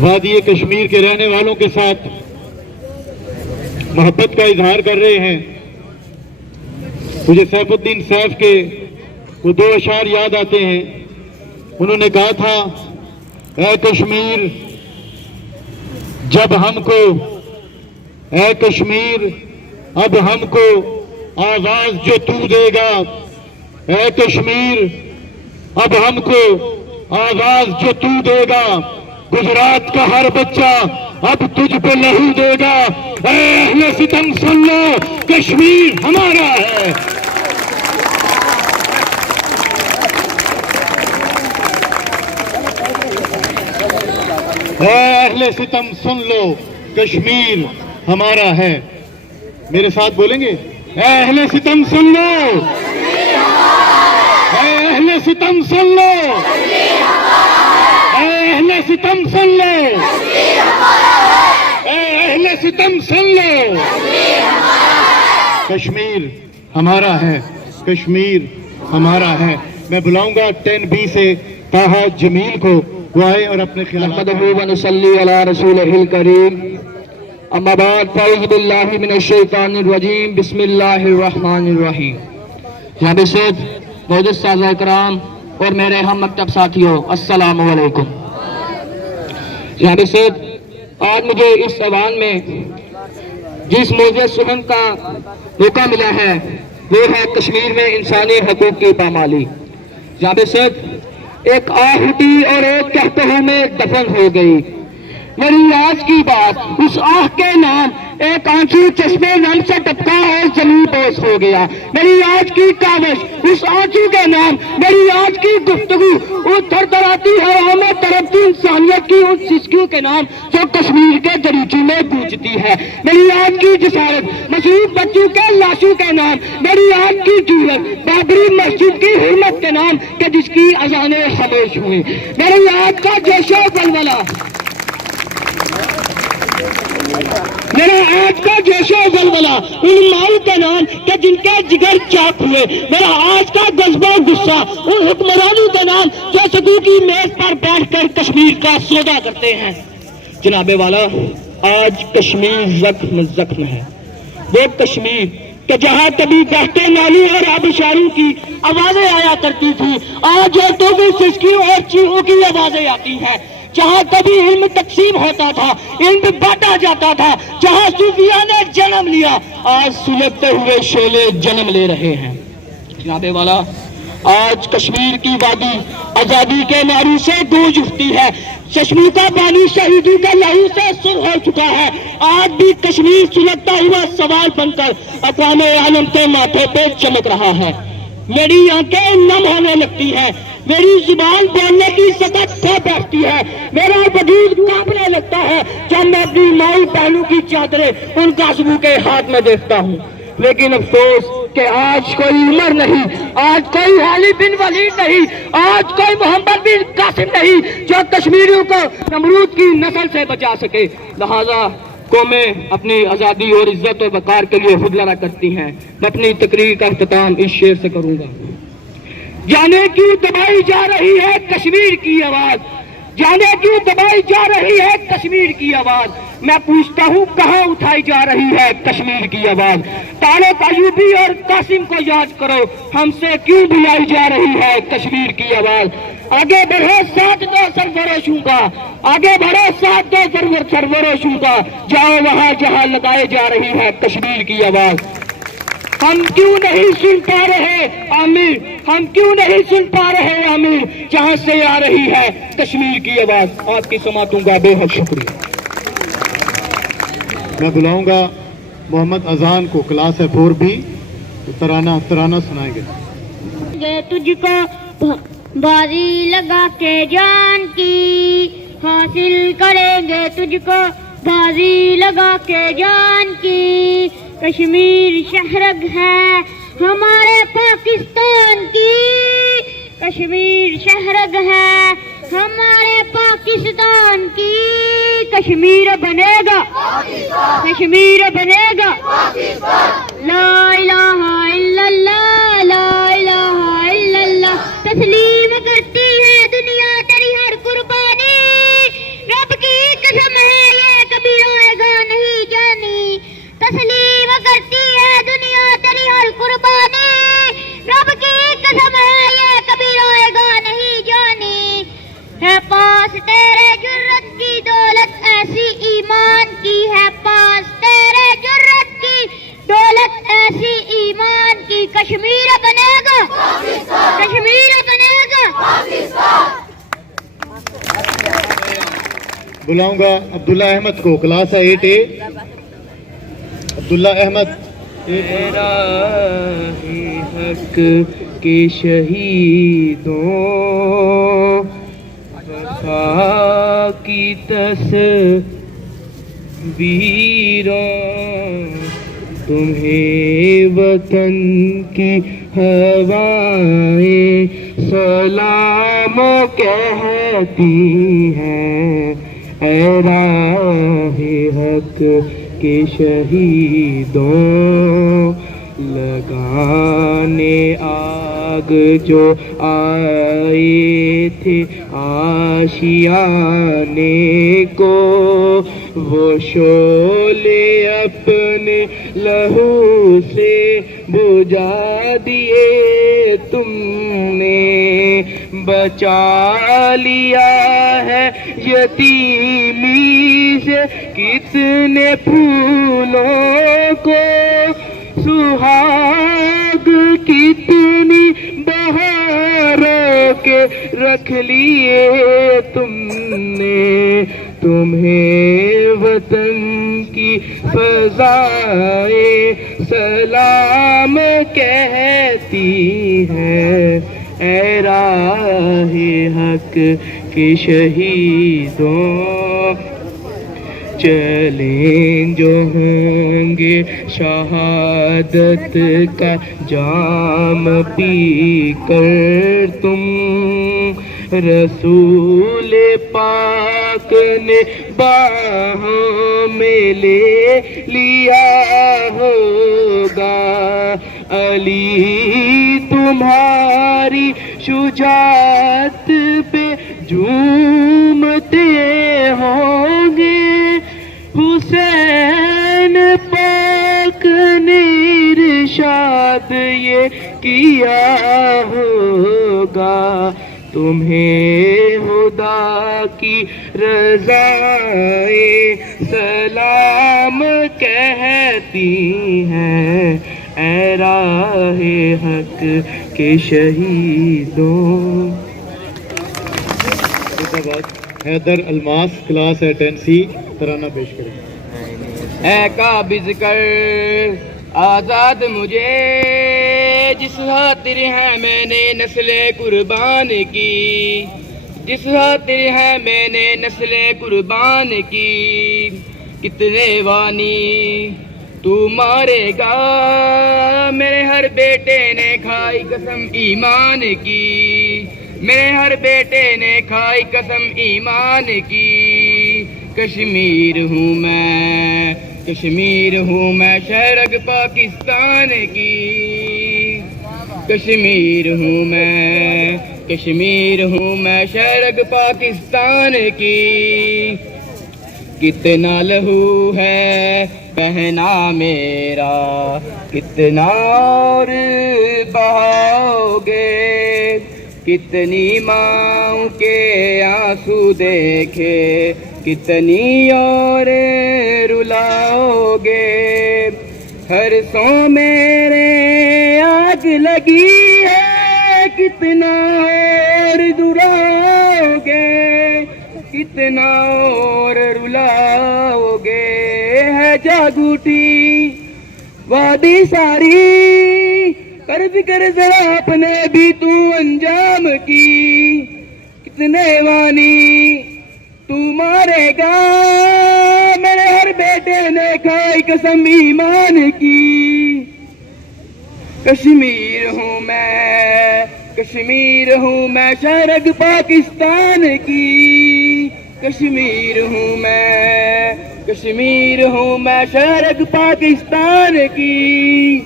وادی کشمیر کے رہنے والوں کے ساتھ محبت کا اظہار کر رہے ہیں، مجھے سیف الدین سیف کے وہ دو اشعار یاد آتے ہیں۔ انہوں نے کہا تھا، اے کشمیر جب ہم کو، اے کشمیر اب ہم کو آواز جو تو دے گا، اے کشمیر اب ہم کو آواز جو تو دے گا، گجرات کا ہر بچہ اب تجھ پہ لہو دے گا، اے اہل ستم سن لو کشمیر ہمارا ہے۔ اے اہل ستم سن لو کشمیر ہمارا ہے۔ میرے ساتھ بولیں گے، اے اہل ستم سن لو، اے اہل ستم سن لو، اے اہل ستم سن لو، اے اہل ستم سن لو، کشمیر ہمارا ہے، کشمیر ہمارا ہے۔ میں بلاؤں گا 10B سے طاہا جمیل کو، وہ آئے اور اپنے خیالات نحمدہ و نصلی علی رسولہ الکریم، اما بعد فاعوذ باللہ من الشیطان الرجیم، بسم اللہ الرحمن الرحیم۔ جناب سید، معزز سادہ کرام اور میرے ہم مکتب ساتھیوں، السلام علیکم۔ جناب سید، آج مجھے اس ایوان میں جس موضوع سخن کا موقع ملا ہے وہ ہے کشمیر میں انسانی حقوق کی پامالی۔ جناب سید، ایک آہ اٹھی اور ایک کہکہو میں دفن ہو گئی، میری آج کی بات اس آہ کے نام ایک آنسو چشمے نم سے ٹپکا اور زمین بوس ہو گیا، میری آج کی کاوش اس آنسو کے نام، میری آج کی گفتگو اس تھرتھراتی ہواؤں میں تڑپتی انسانیت کی ان سسکیوں کے نام جو کشمیر کے دریچے میں گونجتی ہے، میری آج کی جسارت مصروف بچوں کے لاشوں کے نام، میری آج کی جرأت بابری مسجد کی حرمت کے نام کہ جس کی اذانیں خاموش ہوئی، میری آج کا جوش و ولولہ، میرا آج کا جوش و ولولہ ان ماؤں کے نام کہ جن کے جگر چاک ہوئے، میرا آج کا جذبہ و غصہ ان حکمرانوں کے نام جو سدو کی میز پر بیٹھ کر کشمیر کا سودا کرتے ہیں۔ جناب والا، آج کشمیر زخم زخم ہے، وہ کشمیر کہ جہاں کبھی بہتے نالیوں اور آبشاروں کی آوازیں آیا کرتی تھی، آج عورتوں کی سسکیوں اور چیخوں کی آوازیں آتی ہیں، جہاں کبھی علم تقسیم ہوتا تھا، علم بانٹا جاتا تھا، جہاں صوفیاء نے جنم لیا، آج سلگتے ہوئے شعلے جنم لے رہے ہیں۔ جناب والا، آج کشمیر کی وادی آزادی کے نعروں سے گونج اٹھتی ہے، چشموں کا پانی شہیدوں کے لہو سے سر ہو چکا ہے، آج بھی کشمیر سلگتا ہوا سوال بن کر اقوام عالم کے ماتھے پہ چمک رہا ہے۔ میری آنکھیں نم ہونے لگتی ہیں، میری زبان بولنے کی سطح کھو بیٹھتی ہے، میرا وجود کانپنے لگتا ہے جب میں اپنی ماؤں بہنوں کی چادریں ان قاسموں کے ہاتھ میں دیکھتا ہوں، لیکن افسوس کہ آج کوئی عمر نہیں، آج کوئی علی بن ولید نہیں، آج کوئی محمد بن قاسم نہیں جو کشمیریوں کو نمرود کی نسل سے بچا سکے۔ لہذا قومیں اپنی آزادی اور عزت و وقار کے لیے خود لڑا کرتی ہیں۔ میں اپنی تقریر کا اختتام اس شعر سے کروں گا۔ جانے کیوں دبائی جا رہی ہے کشمیر کی آواز، جانے کیوں دبائی جا رہی ہے کشمیر کی آواز، میں پوچھتا ہوں کہاں اٹھائی جا رہی ہے کشمیر کی آواز، طارق ایوبی اور قاسم کو یاد کرو، ہم سے کیوں بلائی جا رہی ہے کشمیر کی آواز۔ آگے بڑھو ساتھ دو سرفروشوں کا، آگے بڑھو ساتھ دو سرفروشوں کا، جاؤ وہاں جہاں لگائے جا رہی ہے کشمیر کی آواز۔ ہم کیوں نہیں سن پا رہے آمیر، ہم کیوں نہیں سن پا رہے آمیر، جہاں سے آ رہی ہے کشمیر کی آواز۔ آپ کی سماعتوں کا بے حد شکریہ۔ میں بلاؤں گا محمد اذان کو، کلاس ہے 4B، ترانہ سنائیں گے۔ تجھ کو بازی لگا کے جان کی حاصل کریں گے تجھ کو، بازی لگا کے جان کی۔ کشمیر شہرگ ہے ہمارے پاکستان کی، کشمیر شہرگ ہے ہمارے پاکستان کی۔ کشمیر بنے گا، کشمیر بنے گا، لا الہ الا اللہ، لا الہ الا اللہ۔ تسلیم کرتی ہے دنیا تیری ہر قربانی، رب کی قسم ہے یہ کبھی روئے گا نہیں جانی۔ تسلیم کرتی ہے دنیا تیری ہر قربانی، رب کی قسم ہے یہ کبھی روئے گا نہیں جانی۔ ہے پاس تیرے جرت کی دولت ایسی ایمان کی، ہے پاس تیرے جرت کی دولت ایسی ایمان کی۔ کشمیر بنے گا، کشمیر بنے گا۔ بلاؤں گا عبداللہ احمد کو، کلاس ہے 8A۔ عبداللہ احمد تیرا ہی حق کے شہیدوں، وفا کی تصویروں، تمہیں وطن کی ہوائیں سلام کہتی ہیں۔ اے راہ حق کے شہیدوں، لگانے آگ جو آئے تھے آشیانے کو، وہ شعلے اپنے لہو سے بجھا دیے تم نے۔ بچا لیا ہے یتیمی سے کتنے پھولوں کو، سہاگ کتنی بہاروں کے رکھ لیے تم نے۔ تمہیں وطن کی فضائیں سلام کہتی ہیں۔ اے راہ حق کے شہیدوں، چلیں جو ہوں گے شہادت کا جام پی کر تم، رسول پاک نے باہوں میں لے لیا ہوگا۔ علی تمہاری شجاعت پہ جھومتے ہوں گے، حسین پاک نے ارشاد یہ کیا ہوگا۔ تمہیں خدا کی رضائیں سلام کہتی ہیں۔ اے راہ حق کے شہیدوں۔ حیدر الماس، کلاس ہے 10C، ترانہ پیش کریں۔ اے قابض کر آزاد مجھے، جس خاطر ہے میں نے نسل قربان کی، جس خاطر ہے میں نے نسل قربان کی۔ کتنے وانی تو مارے گا، میرے ہر بیٹے نے کھائی قسم ایمان کی، میرے ہر بیٹے نے کھائی قسم ایمان کی۔ کشمیر ہوں میں، کشمیر ہوں میں شہرگ پاکستان کی، کشمیر ہوں میں، کشمیر ہوں میں شہرگ پاکستان کی۔ کتنا لہو ہے بہنا میرا، کتنا اور بہاؤ گے، کتنی ماں کے آنسو دیکھے، کتنی اور رلاؤ گے۔ ہر سو میرے آگ لگی ہے، کتنا اور دراؤ گے، کتنا اور رلاؤ گے۔ ہے جاگوٹی وادی ساری، کر فکر ذرا اپنے بھی تو انجام کی، کتنے وانی تو مارے گا، میرے ہر بیٹے نے کھائی قسم ایمان کی. کشمیر ہوں میں، کشمیر ہوں میں شہرگ پاکستان کی. کشمیر ہوں میں، کشمیر ہوں میں شہرگ پاکستان کی.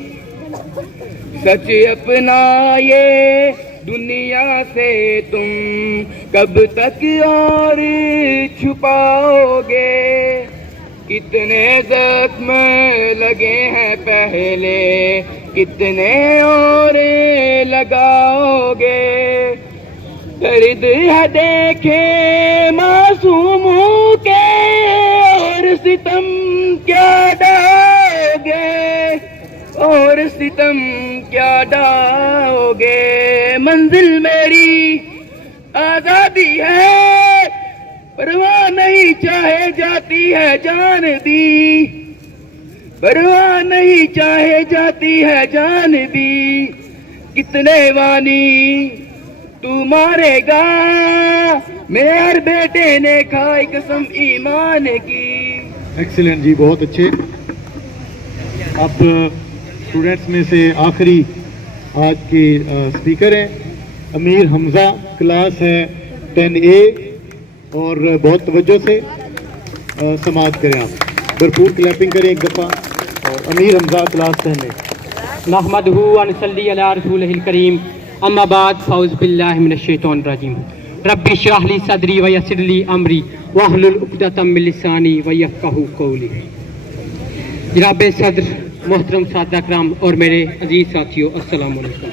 سچ اپنا یہ دنیا سے تم کب تک اور چھپاؤ گے. کتنے زخم لگے ہیں پہلے، کتنے اور لگاؤ گے. درد ہے دیکھے معصوموں کے اور ستم کیا ڈاؤ گے، اور ستم کیا ڈاؤ گے. منزل میری آزادی ہے، پرواہ نہیں چاہے جاتی ہے جان دی. پرواہ نہیں چاہے جاتی ہے جان دی. کتنے وانی تو مارے گا، میرے ہر بیٹے نے کھائی قسم ایمان کی. ایکسیلنٹ جی، بہت اچھے. اب اسٹوڈنٹس میں سے آخری آج کے اسپیکر ہیں امیر حمزہ، کلاس ہے 10A، اور بہت توجہ سے سماعت کریں. آپ بھرپور کلیپنگ کریں ایک دفعہ. اور امیر حمزہ، کلاس 10A. نحمدہ و نصلی علی رسولہ الکریم، اما بعد فاعوذ باللہ من الشیطان الرجیم. رب اشرح لی صدری ویسر لی امری واحلل عقدۃ من لسانی ویفقہوا قولی. جناب صدر، محترم سادہ کرام اور میرے عزیز ساتھیوں، السلام علیکم.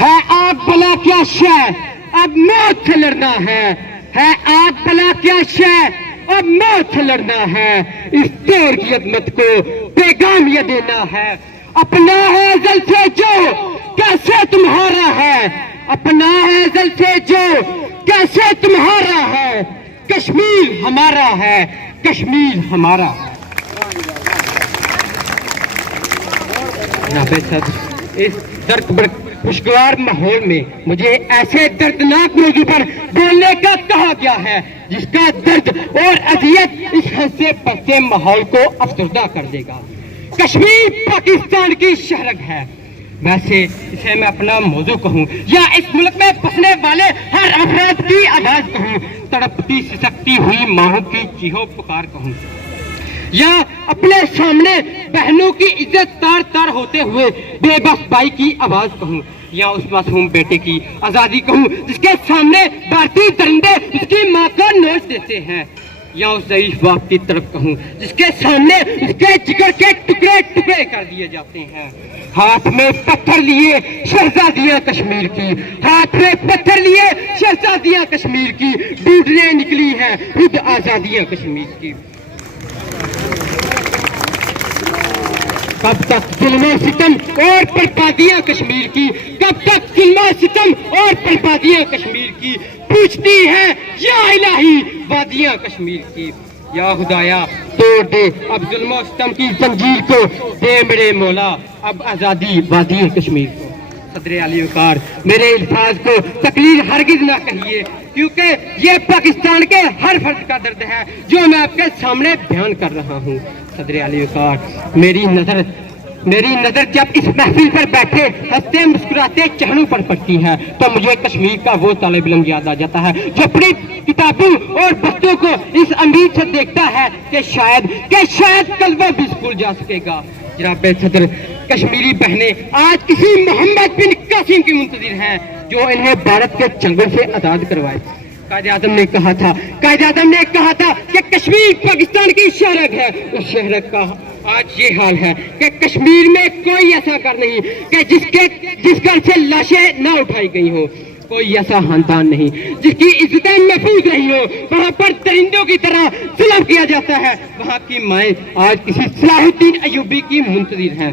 ہے آگ بلا کیا شے، اب موت سے لڑنا ہے. ہے آگ بلا کیا شے، اب موت سے لڑنا ہے. اس دور کی عظمت کو پیغام یہ دینا ہے، اپنا ہے ازل سے جو کیسے تمہارا ہے. اپنا ہے ازل سے جو کیسے تمہارا ہے. کشمیر ہمارا ہے، کشمیر ہمارا ہے. جناب صدر، اس درد خوشگوار ماحول میں مجھے ایسے دردناک موضوع پر بولنے کا کہا گیا ہے جس کا درد اور اذیت اس ہنسے بستے ماحول کو افسردہ کر دے گا. کشمیر پاکستان کی شہرگ ہے. ویسے اسے میں اپنا موضوع کہوں یا اس ملک میں بسنے والے ہر افراد کی آواز کہوں، تڑپتی سسکتی ہوئی ماہوں کی چیخو پکار کہوں، یا اپنے سامنے بہنوں کی عزت تار تار ہوتے ہوئے بے بس بھائی کی آواز کہوں، یا اس معصوم بیٹے کی آزادی کہوں جس کے سامنے بھارتی درندے اس کی ماں کو نوچ دیتے ہیں، یا اس ضعیف باپ کی طرف کہوں جس کے سامنے اس کے جگر کے ٹکڑے ٹکڑے کر دیے جاتے ہیں. ہاتھ میں پتھر لیے شہزادیاں کشمیر کی، ہاتھ میں پتھر لیے شہزادیاں کشمیر کی، ڈوبنے نکلی ہیں خود آزادیاں کشمیر کی. کب تک ظلم و ستم اور بربادیاں کشمیر کی، کب تک ظلم و ستم اور بربادیاں کشمیر کی. پوچھتی ہیں یا الہی وادیاں کشمیر کی. یا خدایا توڑ دے اب ظلم و ستم کی زنجیر کو، دے میرے مولا اب آزادی وادی کشمیر کو. صدر علی وقار، میرے الفاظ کو تقریر ہرگز نہ کہیے، کیونکہ یہ پاکستان کے ہر فرد کا درد ہے جو میں آپ کے سامنے بیان کر رہا ہوں. صدر علی وقار، میری نظر جب اس محفل پر بیٹھے ہنستے مسکراتے چہروں پر پڑتی ہے تو مجھے کشمیر کا وہ طالب علم یاد آ جاتا ہے جو اپنی کتابوں اور بچوں کو اس امید سے دیکھتا ہے کہ شاید کل وہ بھی اسکول جا سکے گا. جناب صدر، کشمیری بہنیں آج کسی محمد بن قاسم کی منتظر ہیں جو انہیں بھارت کے جنگوں سے آزاد کروائے. قائد اعظم نے کہا تھا کہ کشمیر پاکستان کی شہرگ ہے. اس شہرگ کا آج یہ حال ہے کہ کشمیر میں کوئی ایسا گھر نہیں کہ جس گھر سے لاشیں نہ اٹھائی گئی ہوں، کوئی ایسا خاندان نہیں جس کی عزتیں محفوظ رہی ہو. وہاں پر درندوں کی طرح ظلم کیا جاتا ہے. وہاں کی مائیں آج کسی صلاح الدین ایوبی کی منتظر ہیں.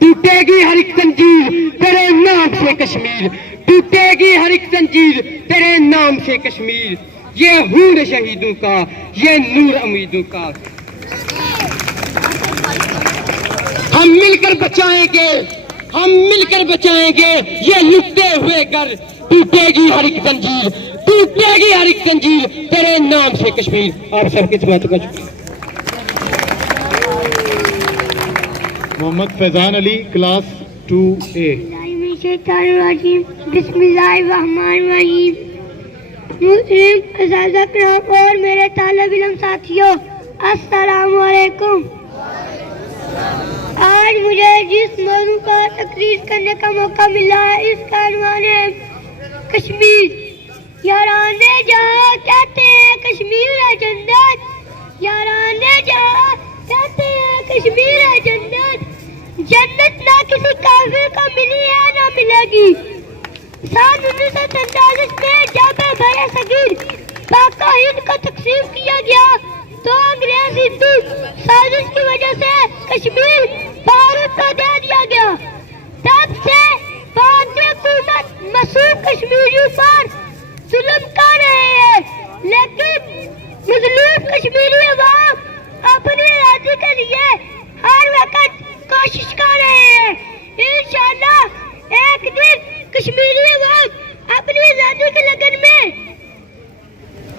ٹوٹے گی ہر ایک زنجیر تیرے نام سے کشمیر، ٹوٹے گی ہر ایک زنجیر تیرے نام سے کشمیر. یہ خون شہیدوں کا، یہ نور امیدوں کا. ہم مل کر بچائیں گے ہم مل کر بچائیں گے یہ لٹے ہوئے گھر. ٹوٹے گی ہر ایک زنجیر, ٹوٹے گی ہر ایک زنجیر تیرے نام سے کشمیر. آپ سب کی باتوں کا شکریہ. محمد فیضان علی, کلاس 2A. بسم اللہ الرحمن الرحیم. مسلم اساتذہ کرام اور میرے طالب علم ساتھیوں, السلام علیکم. آج مجھے جس موضوع پر تقریر کرنے کا موقع ملا ہے اس کا عنوان ہے کشمیر. یارانے جہاں کہتے ہیں کشمیر ہے جنت, یارانے جہاں کہتے ہیں کشمیر ہے جنت. جنت نہ کسی کافر کو ملی ہے نہ ملے گی. سال 1947 میں جب برے صغیر پاک و ہند کو تقسیم کیا گیا تو انگریز ہندو سازش کی وجہ سے کشمیر بھارت کو دے دیا گیا. تب سے بھارتی حکومت مسعود کشمیریوں پر ظلم کر رہے ہیں, لیکن مظلوم کشمیری عوام اپنی آزادی کے لیے ہر وقت کوشش کر رہے ہیں. انشاءاللہ ایک دن کشمیری عوام اپنی آزادی کے لگن میں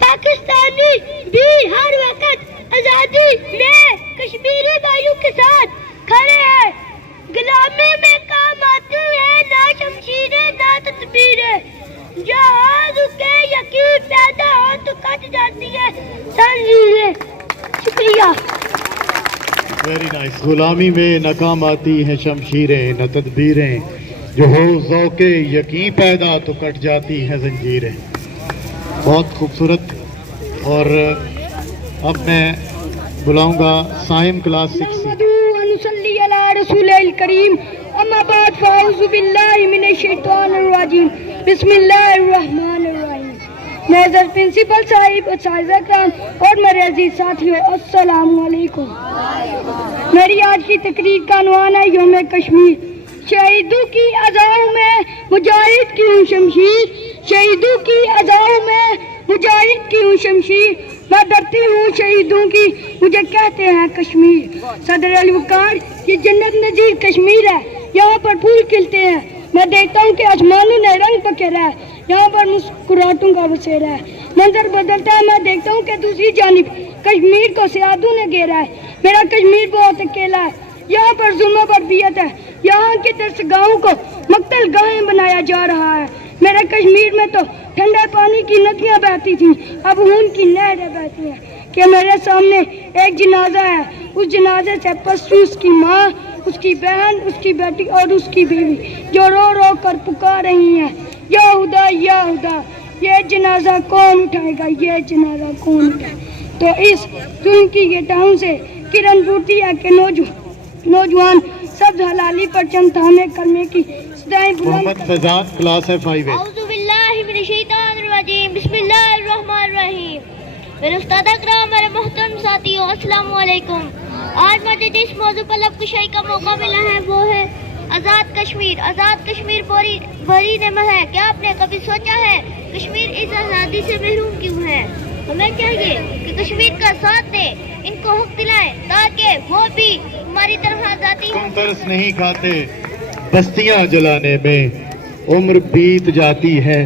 پاکستانی بھی ہر وقت آزادی میں کشمیری بھائیوں کے ساتھ کھڑے ہیں. غلامی میں کام آتی ہے نہ شمشیریں نہ تدبیریں, جہاز کے یقین پیدا ہو تو کٹ جاتی ہے زنجیریں. شکریہ. Very nice. غلامی میں ناکام آتی ہیں شمشیریں نہ تدبیریں, جو ہو ذوق یقین پیدا تو کٹ جاتی ہیں زنجیریں. بہت خوبصورت. اور اب میں بلاؤں گا سائم, کلاس 6. ونصلی علی رسول الکریم, اما بعد فاعوذ باللہ من الشیطان الرجیم, بسم اللہ الرحمن الرحیم. معزز پرنسپل صاحب, اساتذہ کرام اور میرے عزیز ساتھیوں, السلام علیکم. میری آج کی تقریر کا عنوان ہے یوم کشمیر. شہیدوں کی اذاؤں میں مجاہد کی ہوں شمشیر, شہیدوں کی اذاؤں میں مجاہد کی ہوں شمشیر. میں ڈرتی ہوں شہیدوں کی, مجھے کہتے ہیں کشمیر. صدر علی وقار, یہ جنت نظیر کشمیر ہے, یہاں پر پھول کھلتے ہیں. میں دیکھتا ہوں کہ آسمانوں نے رنگ پکڑا ہے, یہاں پر مسکراہٹوں کا بسیرا ہے. منظر بدلتا ہے, میں دیکھتا ہوں کہ دوسری جانب کشمیر کو سیادوں نے گھیرا ہے. میرا کشمیر بہت اکیلا ہے, یہاں پر ظلم و بربریت ہے, یہاں کے درسگاہوں کو مقتل گاہیں بنایا جا رہا ہے. میرے کشمیر میں تو ٹھنڈے پانی کی ندیاں بہتی تھیں, اب خون کی نہریں بہتی ہیں. کہ میرے سامنے ایک جنازہ ہے, اس جنازے سے پسو اس کی ماں, اس کی بہن, اس کی بیٹی اور اس کی بیوی جو رو رو کر پکار رہی ہیں, یا خدا یا خدا, یہ جنازہ کون اٹھائے گا, یہ جنازہ کون اٹھائے. تو اس ظلم کی گھٹاؤں سے کرن پھوٹتی ہے کہ نوجوان سبز حلالی پر چند تھامے کرنے کی صدائیں بلند. محمد فیضان, کلاس 5A. اعوذ باللہ من الشیطان الرجیم, بسم اللہ الرحمن الرحیم. میرے استاد اکرام, میرے محترم ساتھیوں, السلام علیکم. آج مجھے جس موضوع پر لب کشائی کا موقع ملا ہے وہ ہے آزاد کشمیر. آزاد کشمیر بڑی نعمت ہے. کیا آپ نے کبھی سوچا ہے کشمیر اس آزادی سے محروم کیوں ہے؟ ہمیں چاہیے کہ کشمیر کا ساتھ دیں, ان کو حق دلائیں تاکہ وہ بھی ہماری طرح آزادی. تم ترس نہیں کھاتے بستیاں جلانے میں, عمر بیت جاتی ہے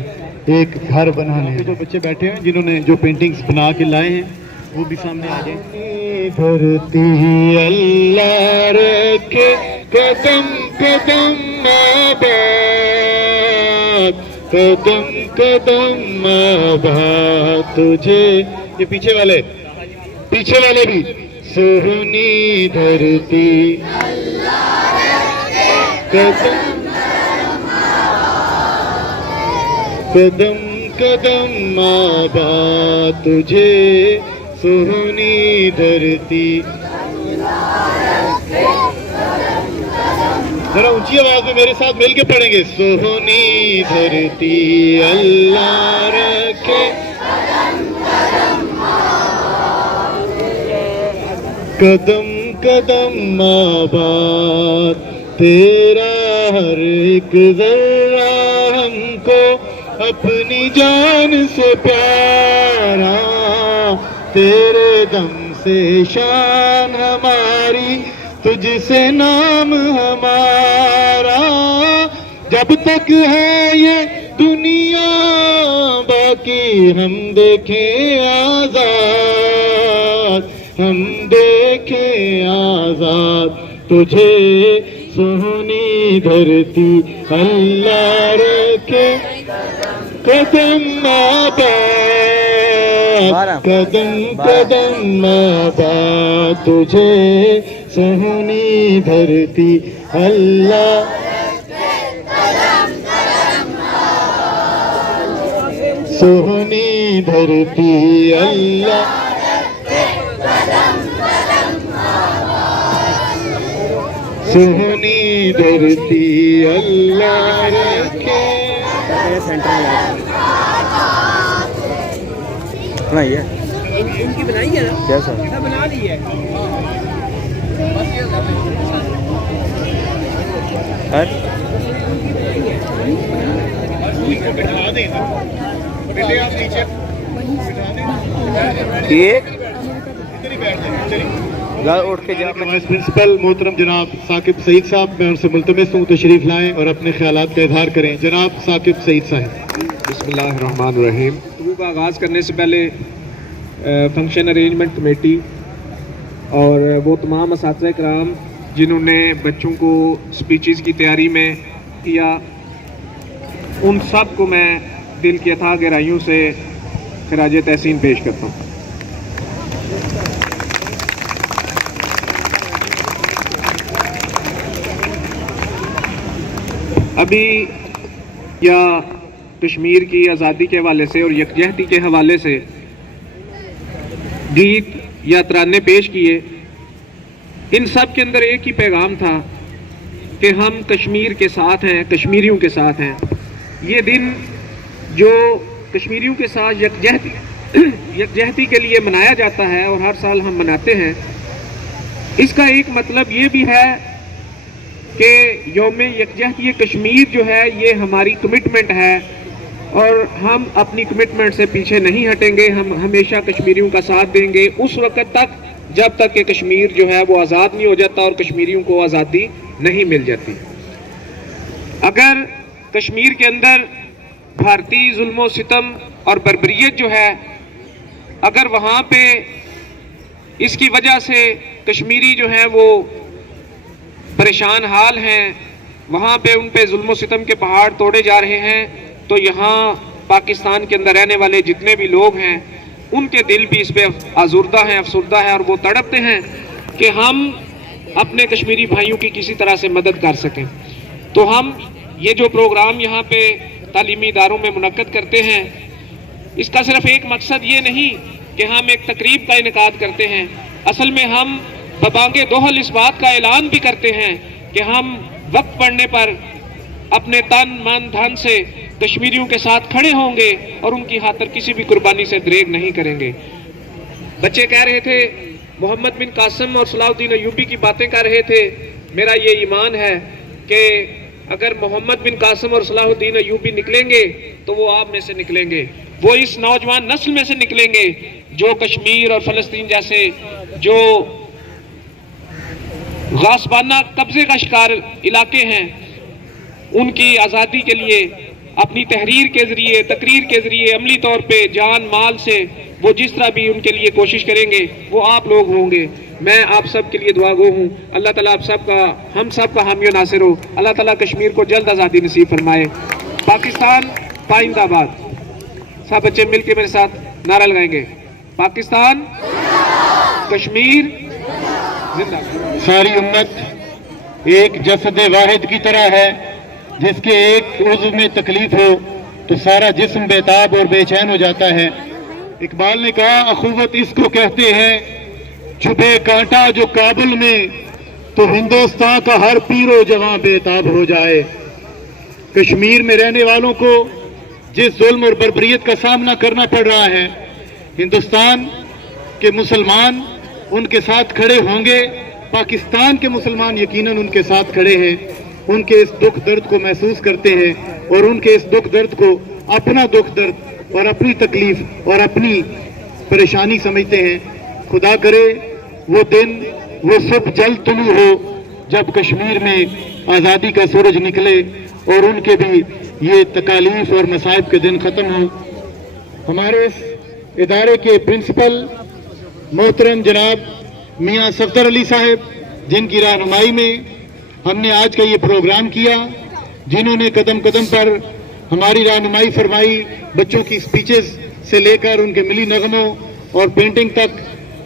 ایک گھر بنانے میں. جو بچے بیٹھے ہیں جنہوں نے جو پینٹنگز بنا کے لائے ہیں وہ بھی سامنے آ جائیں. دھرتی اللہ رکھے قدم قدم آباد, قدم قدم آباد تجھے. یہ پیچھے والے بھی. سہنی دھرتی قدم قدم قدم آباد تجھے, سہنی دھرتی. ذرا اونچی آواز میں میرے ساتھ مل کے پڑھیں گے. سہنی دھرتی اللہ رکھے قدم قدم آباد, تیرا ہر ایک ذرہ ہم کو اپنی جان سے پیارا, تیرے دم سے شان ہماری تجھ سے نام ہمارا، جب تک ہے یہ دنیا باقی ہم دیکھیں آزاد، ہم دیکھیں آزاد، تجھے سونی دھرتی اللہ رکھے قدم آباد، قدم قدم آباد، تجھے سونی دھرتی اللہ سونی دھرتی اللہ سونی دھرتی اللہ رکھے۔ بنائی ہے ان کی، بنائی ہے نا کیسا بنا لی ہے اٹھ کے وائس پرنسپل محترم جناب ثاقب سعید صاحب، میں ان سے ملتمس ہوں تشریف لائیں اور اپنے خیالات کا اظہار کریں۔ جناب ثاقب سعید صاحب۔ بسم اللہ الرحمن الرحیم۔ گفتگو کا آغاز کرنے سے پہلے فنکشن ارینجمنٹ کمیٹی اور وہ تمام اساتذہ کرام جنہوں نے بچوں کو سپیچز کی تیاری میں کیا، ان سب کو میں دل کی اتھاہ گہرائیوں سے خراج تحسین پیش کرتا ہوں۔ ابھی یا کشمیر کی آزادی کے حوالے سے اور یکجہتی کے حوالے سے گیت یا ترانے پیش کیے، ان سب کے اندر ایک ہی پیغام تھا کہ ہم کشمیر کے ساتھ ہیں، کشمیریوں کے ساتھ ہیں۔ یہ دن جو کشمیریوں کے ساتھ یکجہتی کے لیے منایا جاتا ہے اور ہر سال ہم مناتے ہیں، اس کا ایک مطلب یہ بھی ہے کہ یوم یکجہتی کشمیر جو ہے یہ ہماری کمٹمنٹ ہے اور ہم اپنی کمٹمنٹ سے پیچھے نہیں ہٹیں گے۔ ہم ہمیشہ کشمیریوں کا ساتھ دیں گے اس وقت تک جب تک کہ کشمیر جو ہے وہ آزاد نہیں ہو جاتا اور کشمیریوں کو آزادی نہیں مل جاتی۔ اگر کشمیر کے اندر بھارتی ظلم و ستم اور بربریت جو ہے، اگر وہاں پہ اس کی وجہ سے کشمیری جو ہیں وہ پریشان حال ہیں، وہاں پہ ان پہ ظلم و ستم کے پہاڑ توڑے جا رہے ہیں، تو یہاں پاکستان کے اندر رہنے والے جتنے بھی لوگ ہیں ان کے دل بھی اس پہ آزردہ ہیں، افسردہ ہیں، اور وہ تڑپتے ہیں کہ ہم اپنے کشمیری بھائیوں کی کسی طرح سے مدد کر سکیں۔ تو ہم یہ جو پروگرام یہاں پہ تعلیمی اداروں میں منعقد کرتے ہیں، اس کا صرف ایک مقصد یہ نہیں کہ ہم ایک تقریب کا انعقاد کرتے ہیں، اصل میں ہم ببانگ دوحل اس بات کا اعلان بھی کرتے ہیں کہ ہم وقت پڑنے پر اپنے تن من دھن سے کشمیریوں کے ساتھ کھڑے ہوں گے اور ان کی خاطر کسی بھی قربانی سے دریغ نہیں کریں گے۔ بچے کہہ رہے تھے، محمد بن قاسم اور صلاح الدین ایوبی کی باتیں کر رہے تھے، میرا یہ ایمان ہے کہ اگر محمد بن قاسم اور صلاح الدین ایوبی نکلیں گے تو وہ آپ میں سے نکلیں گے، وہ اس نوجوان نسل میں سے نکلیں گے جو کشمیر اور فلسطین جیسے جو غاصبانہ قبضے کا شکار علاقے ہیں ان کی آزادی کے لیے اپنی تحریر کے ذریعے، تقریر کے ذریعے، عملی طور پہ جان مال سے وہ جس طرح بھی ان کے لیے کوشش کریں گے وہ آپ لوگ ہوں گے۔ میں آپ سب کے لیے دعا گو ہوں، اللہ تعالیٰ آپ سب کا، ہم سب کا حامی و ناصر ہو، اللہ تعالیٰ کشمیر کو جلد آزادی نصیب فرمائے۔ پاکستان پائندہ آباد۔ سب بچے مل کے میرے ساتھ نعرہ لگائیں گے، پاکستان، کشمیر زندہ باد۔ ساری امت ایک جسد واحد کی طرح ہے، جس کے ایک عضو میں تکلیف ہو تو سارا جسم بےتاب اور بے چین ہو جاتا ہے۔ اقبال نے کہا، اخوت اس کو کہتے ہیں چھپے کانٹا جو کابل میں، تو ہندوستان کا ہر پیر و جوان بےتاب ہو جائے۔ کشمیر میں رہنے والوں کو جس ظلم اور بربریت کا سامنا کرنا پڑ رہا ہے، ہندوستان کے مسلمان ان کے ساتھ کھڑے ہوں گے، پاکستان کے مسلمان یقیناً ان کے ساتھ کھڑے ہیں، ان کے اس دکھ درد کو محسوس کرتے ہیں اور ان کے اس دکھ درد کو اپنا دکھ درد اور اپنی تکلیف اور اپنی پریشانی سمجھتے ہیں۔ خدا کرے وہ دن وہ صبح جلد طلوع ہو جب کشمیر میں آزادی کا سورج نکلے اور ان کے بھی یہ تکالیف اور مصائب کے دن ختم ہوں۔ ہمارے اس ادارے کے پرنسپل محترم جناب میاں صفدر علی صاحب، جن کی رہنمائی میں ہم نے آج کا یہ پروگرام کیا، جنہوں نے قدم قدم پر ہماری رہنمائی فرمائی، بچوں کی اسپیچز سے لے کر ان کے ملی نغموں اور پینٹنگ تک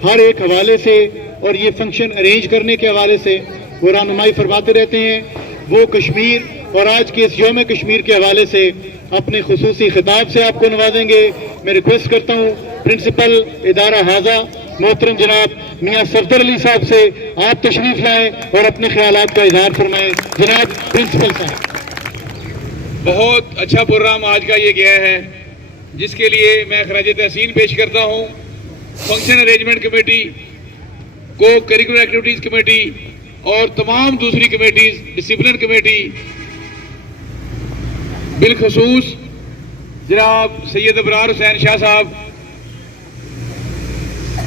ہر ایک حوالے سے، اور یہ فنکشن ارینج کرنے کے حوالے سے وہ رہنمائی فرماتے رہتے ہیں۔ وہ کشمیر اور آج کے اس یوم کشمیر کے حوالے سے اپنے خصوصی خطاب سے آپ کو نوازیں گے۔ میں ریکویسٹ کرتا ہوں پرنسپل ادارہ حاضہ محترم جناب میاں صفدر علی صاحب سے آپ تشریف لائیں اور اپنے خیالات کا اظہار فرمائیں۔ جناب پرنسپل صاحب۔ بہت اچھا پروگرام آج کا یہ گیا ہے، جس کے لیے میں خراج تحسین پیش کرتا ہوں فنکشن ارینجمنٹ کمیٹی کو، کریکولر ایکٹیویٹیز کمیٹی اور تمام دوسری کمیٹیز، ڈسپلن کمیٹی، بالخصوص جناب سید ابرار حسین شاہ صاحب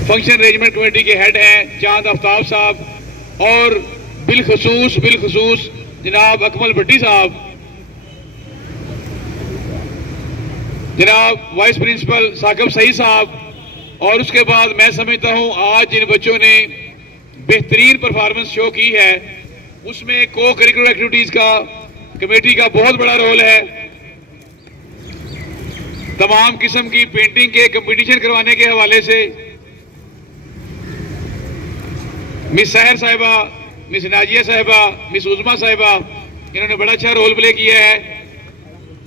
فنکشن ارینجمنٹ کمیٹی کے ہیڈ ہیں، چاند آفتاب صاحب، اور بالخصوص جناب اکمل بھٹی صاحب، جناب وائس پرنسپل ثاقب سعید صاحب، اور اس کے بعد میں سمجھتا ہوں آج جن بچوں نے بہترین پرفارمنس شو کی ہے اس میں کو کریکولر ایکٹیویٹیز کا کمیٹی کا بہت بڑا رول ہے۔ تمام قسم کی پینٹنگ کے کمپٹیشن کروانے کے حوالے سے مس سحر صاحبہ، مس ناجیہ صاحبہ، مس عظما صاحبہ، انہوں نے بڑا اچھا رول پلے کیا ہے۔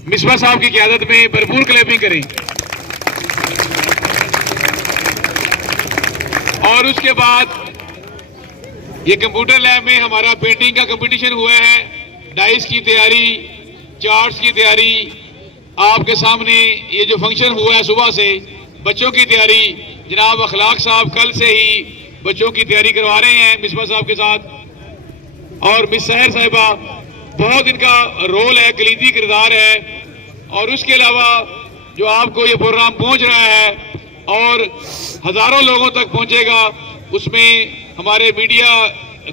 مصباح صاحب کی قیادت میں بھرپور کلیپنگ کریں۔ اور اس کے بعد یہ کمپیوٹر لیب میں ہمارا پینٹنگ کا کمپٹیشن ہوا ہے، ڈائس کی تیاری، چارٹس کی تیاری، آپ کے سامنے یہ جو فنکشن ہوا ہے صبح سے بچوں کی تیاری، جناب اخلاق صاحب کل سے ہی بچوں کی تیاری کروا رہے ہیں مصباح صاحب کے ساتھ، اور مس سحر صاحبہ بہت ان کا رول ہے، کلیدی کردار ہے۔ اور اس کے علاوہ جو آپ کو یہ پروگرام پہنچ رہا ہے اور ہزاروں لوگوں تک پہنچے گا، اس میں ہمارے میڈیا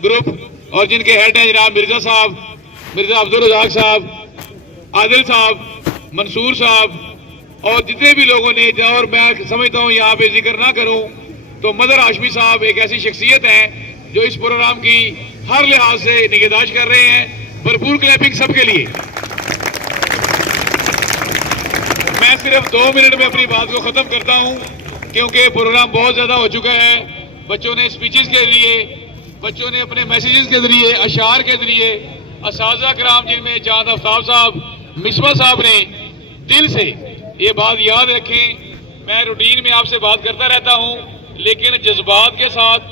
گروپ اور جن کے ہیڈ ہیں جناب مرزا صاحب، مرزا عبدالرزاق صاحب، عادل صاحب، منصور صاحب، اور جتنے بھی لوگوں نے، اور میں سمجھتا ہوں یہاں پہ ذکر نہ کروں تو مدر ہاشمی صاحب ایک ایسی شخصیت ہیں جو اس پروگرام کی ہر لحاظ سے نگہداشت کر رہے ہیں۔ بھرپور کلیپنگ سب کے لیے۔ میں صرف 2 منٹ میں اپنی بات کو ختم کرتا ہوں کیونکہ پروگرام بہت زیادہ ہو چکا ہے۔ بچوں نے اسپیچز کے ذریعے، بچوں نے اپنے میسیجز کے ذریعے، اشعار کے ذریعے، اساتذہ کرام جن میں چاند آفتاب صاحب، مصباح صاحب نے دل سے یہ بات یاد رکھیں۔ میں روٹین میں آپ سے بات کرتا رہتا ہوں لیکن جذبات کے ساتھ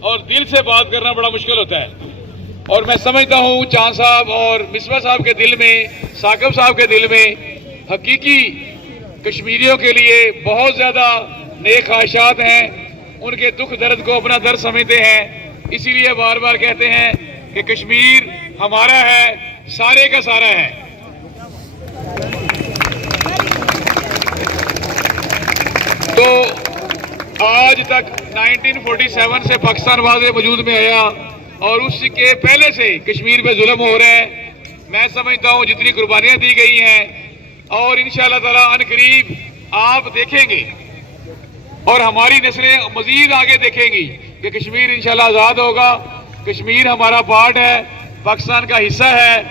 اور دل سے بات کرنا بڑا مشکل ہوتا ہے، اور میں سمجھتا ہوں چاند صاحب اور مصباح صاحب کے دل میں، ثاقب صاحب کے دل میں حقیقی کشمیریوں کے لیے بہت زیادہ نیک خواہشات ہیں، ان کے دکھ درد کو اپنا درد سمجھتے ہیں، اسی لیے بار بار کہتے ہیں کہ کشمیر ہمارا ہے، سارے کا سارا ہے۔ تو آج تک 1947 سے پاکستان واضح وجود میں آیا اور اس کے پہلے سے کشمیر پہ ظلم ہو رہا ہے۔ میں سمجھتا ہوں جتنی قربانیاں دی گئی ہیں اور انشاءاللہ تعالیٰ ان قریب آپ دیکھیں گے اور ہماری نسلیں مزید آگے دیکھیں گی کہ کشمیر انشاءاللہ آزاد ہوگا۔ کشمیر ہمارا پارٹ ہے، پاکستان کا حصہ ہے۔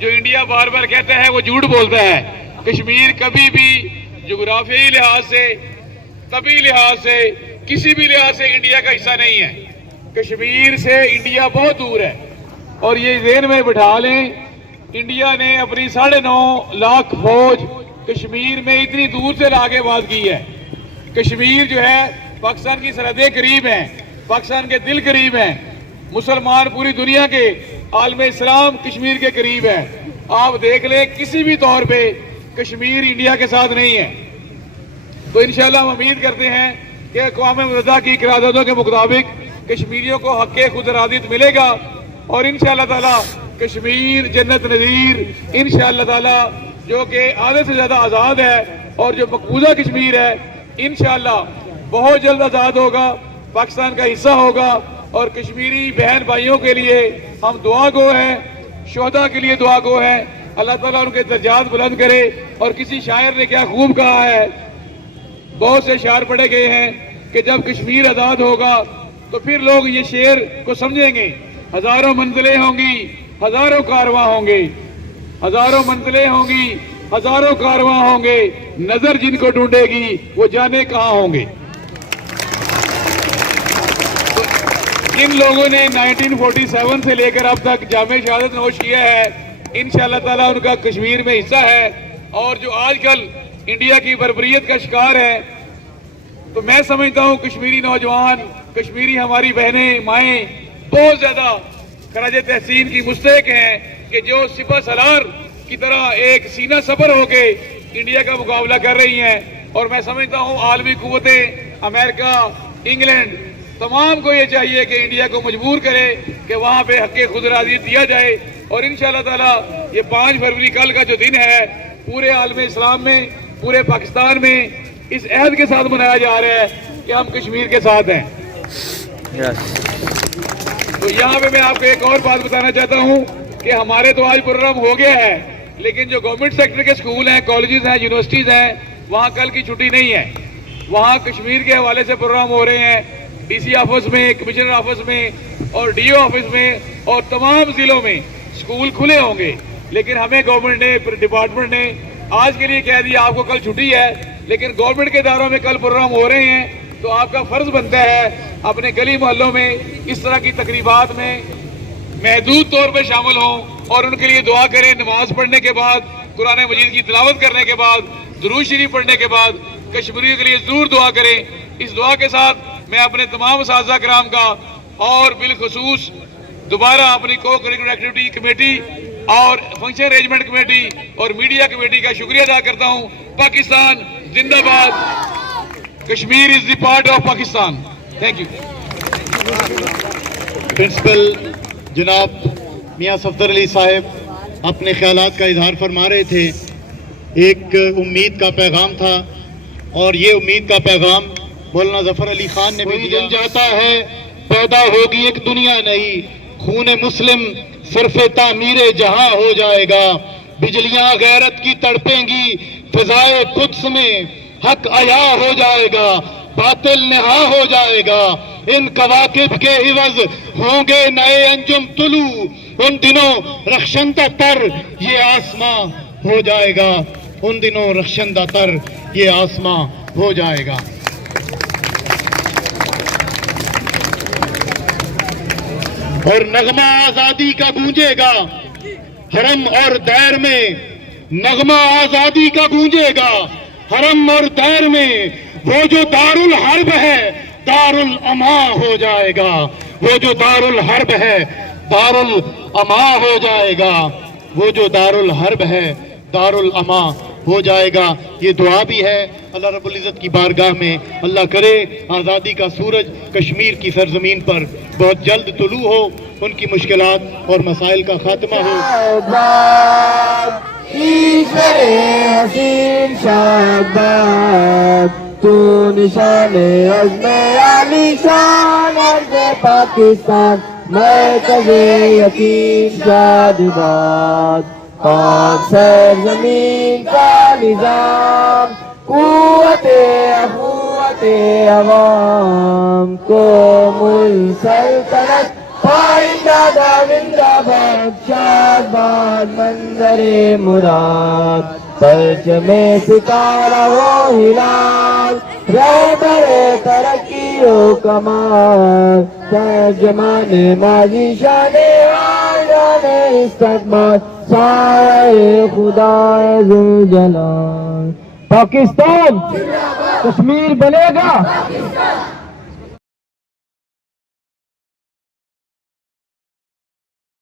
جو انڈیا بار بار کہتا ہے وہ جھوٹ بولتا ہے۔ کشمیر کبھی بھی جغرافیائی لحاظ سے، طبی لحاظ سے، کسی بھی لحاظ سے انڈیا کا حصہ نہیں ہے۔ کشمیر سے انڈیا بہت دور ہے، اور یہ ذہن میں بٹھا لیں، انڈیا نے اپنی 9.5 لاکھ فوج کشمیر میں اتنی دور سے لا کے بات کی ہے۔ کشمیر جو ہے پاکستان کی سرحدیں قریب ہیں، پاکستان کے دل قریب ہیں، مسلمان پوری دنیا کے عالم اسلام کشمیر کے قریب ہے۔ آپ دیکھ لیں کسی بھی طور پہ کشمیر انڈیا کے ساتھ نہیں ہے۔ تو انشاءاللہ ہم امید کرتے ہیں کہ اقوام متحدہ کی قراردادوں کے مطابق کشمیریوں کو حق خود ارادیت ملے گا، اور انشاءاللہ تعالی کشمیر جنت نظیر انشاءاللہ تعالی جو کہ آدھے سے زیادہ آزاد ہے، اور جو مقبوضہ کشمیر ہے انشاءاللہ بہت جلد آزاد ہوگا، پاکستان کا حصہ ہوگا، اور کشمیری بہن بھائیوں کے لیے ہم دعا گو ہیں، شہداء کے لیے دعا گو ہیں. اللہ تعالیٰ ان کے درجات بلند کرے. اور کسی شاعر نے کیا خوب کہا ہے، بہت سے اشعار پڑھے گئے ہیں کہ جب کشمیر آزاد ہوگا تو پھر لوگ یہ شعر کو سمجھیں گے. ہزاروں منزلیں ہوں گی، ہزاروں کارواں ہوں گے، ہزاروں منزلیں ہوں گی، ہزاروں کارواں ہوں گے، نظر جن کو ڈھونڈے گی وہ جانے کہاں ہوں گے. جن لوگوں نے 1947 سے لے کر اب تک جامع شہادت نوش کیا ہے، انشاءاللہ تعالیٰ ان کا کشمیر میں حصہ ہے. اور جو آج کل انڈیا کی بربریت کا شکار ہے، تو میں سمجھتا ہوں کشمیری نوجوان، کشمیری ہماری بہنیں مائیں بہت زیادہ خراج تحسین کی مستحق ہیں کہ جو سپہ سالار کی طرح ایک سینہ سپر ہو کے انڈیا کا مقابلہ کر رہی ہیں. اور میں سمجھتا ہوں عالمی قوتیں، امریکہ، انگلینڈ، تمام کو یہ چاہیے کہ انڈیا کو مجبور کرے کہ وہاں پہ حق خود ارادیت دیا جائے. اور انشاءاللہ تعالیٰ یہ 5 فروری کل کا جو دن ہے، پورے عالم اسلام میں، پورے پاکستان میں اس عہد کے ساتھ منایا جا رہا ہے کہ ہم کشمیر کے ساتھ ہیں. تو یہاں پہ میں آپ کو ایک اور بات بتانا چاہتا ہوں کہ ہمارے تو آج پروگرام ہو گیا ہے، لیکن جو گورنمنٹ سیکٹر کے اسکول ہیں، کالجز ہیں، یونیورسٹیز ہیں، وہاں کل کی چھٹی نہیں ہے. وہاں کشمیر کے حوالے سے پروگرام ہو رہے ہیں. ڈی سی آفس میں، کمشنر آفس میں اور ڈی او آفس میں اور تمام ضلعوں میں اسکول کھلے ہوں گے. لیکن ہمیں گورنمنٹ نے، ڈپارٹمنٹ نے آج کے لیے کہہ دیا آپ کو کل چھٹی ہے، لیکن گورنمنٹ کے اداروں میں کل پروگرام ہو رہے ہیں. تو آپ کا فرض بنتا ہے اپنے گلی محلوں میں اس طرح کی تقریبات میں محدود طور پہ شامل ہوں اور ان کے لیے دعا کریں. نماز پڑھنے کے بعد، قرآن مجید کی تلاوت کرنے کے بعد، درود شریف پڑھنے کے بعد کشمیریوں کے لیے ضرور دعا کریں. اس دعا کے ساتھ میں اپنے تمام اساتذہ کرام کا اور بالخصوص دوبارہ اپنی کو کریکولر ایکٹیویٹی کمیٹی اور فنکشن ارینجمنٹ کمیٹی اور میڈیا کمیٹی کا شکریہ ادا کرتا ہوں. پاکستان زندہ باد. Kashmir is the part of Pakistan. Thank you. Principal جناب میاں صفدر علی صاحب اپنے خیالات کا اظہار فرما رہے تھے. ایک امید کا پیغام تھا اور یہ امید کا پیغام مولانا ظفر علی خان نے بھی دیا. جاتا ہے پیدا ہوگی ایک دنیا نئی، خون مسلم صرف تعمیر جہاں ہو جائے گا. بجلیاں غیرت کی تڑپیں گی، فضائے قدس میں حق عیا ہو جائے گا، باطل نہا ہو جائے گا. ان کواکب کے عوض ہوں گے نئے انجم طلوع، ان دنوں رخشندہ تر یہ آسماں ہو جائے گا. ان دنوں رخشندہ تر یہ آسماں ہو جائے گا. اور نغمہ آزادی کا گونجے گا حرم اور دیر میں، نغمہ آزادی کا گونجے گا حرم اور دیر میں. وہ جو دار الحرب ہے دار الاما ہو جائے گا. وہ جو دار الحرب ہے دار الاما ہو جائے گا. وہ جو دار الحرب ہے دار الاما ہو جائے گا. یہ دعا بھی ہے اللہ رب العزت کی بارگاہ میں. اللہ کرے آزادی کا سورج کشمیر کی سرزمین پر بہت جلد طلوع ہو، ان کی مشکلات اور مسائل کا خاتمہ ہو. حسین شہباز تو نشان عزم علی شان عرض پاکستان، مرکز یقین شاد باد، پاک سرزمین کا نظام، قوت اخوت عوام کو سلطنت پائندہ زندہ باد، شاد باد منظر مراد، پرچم ستارہ و ہلال، رہبر ترقی و کمال، ترجمان ماضی شان آیان استقبال، سایہ خدا ذوالجلال. پاکستان کشمیر بنے گا.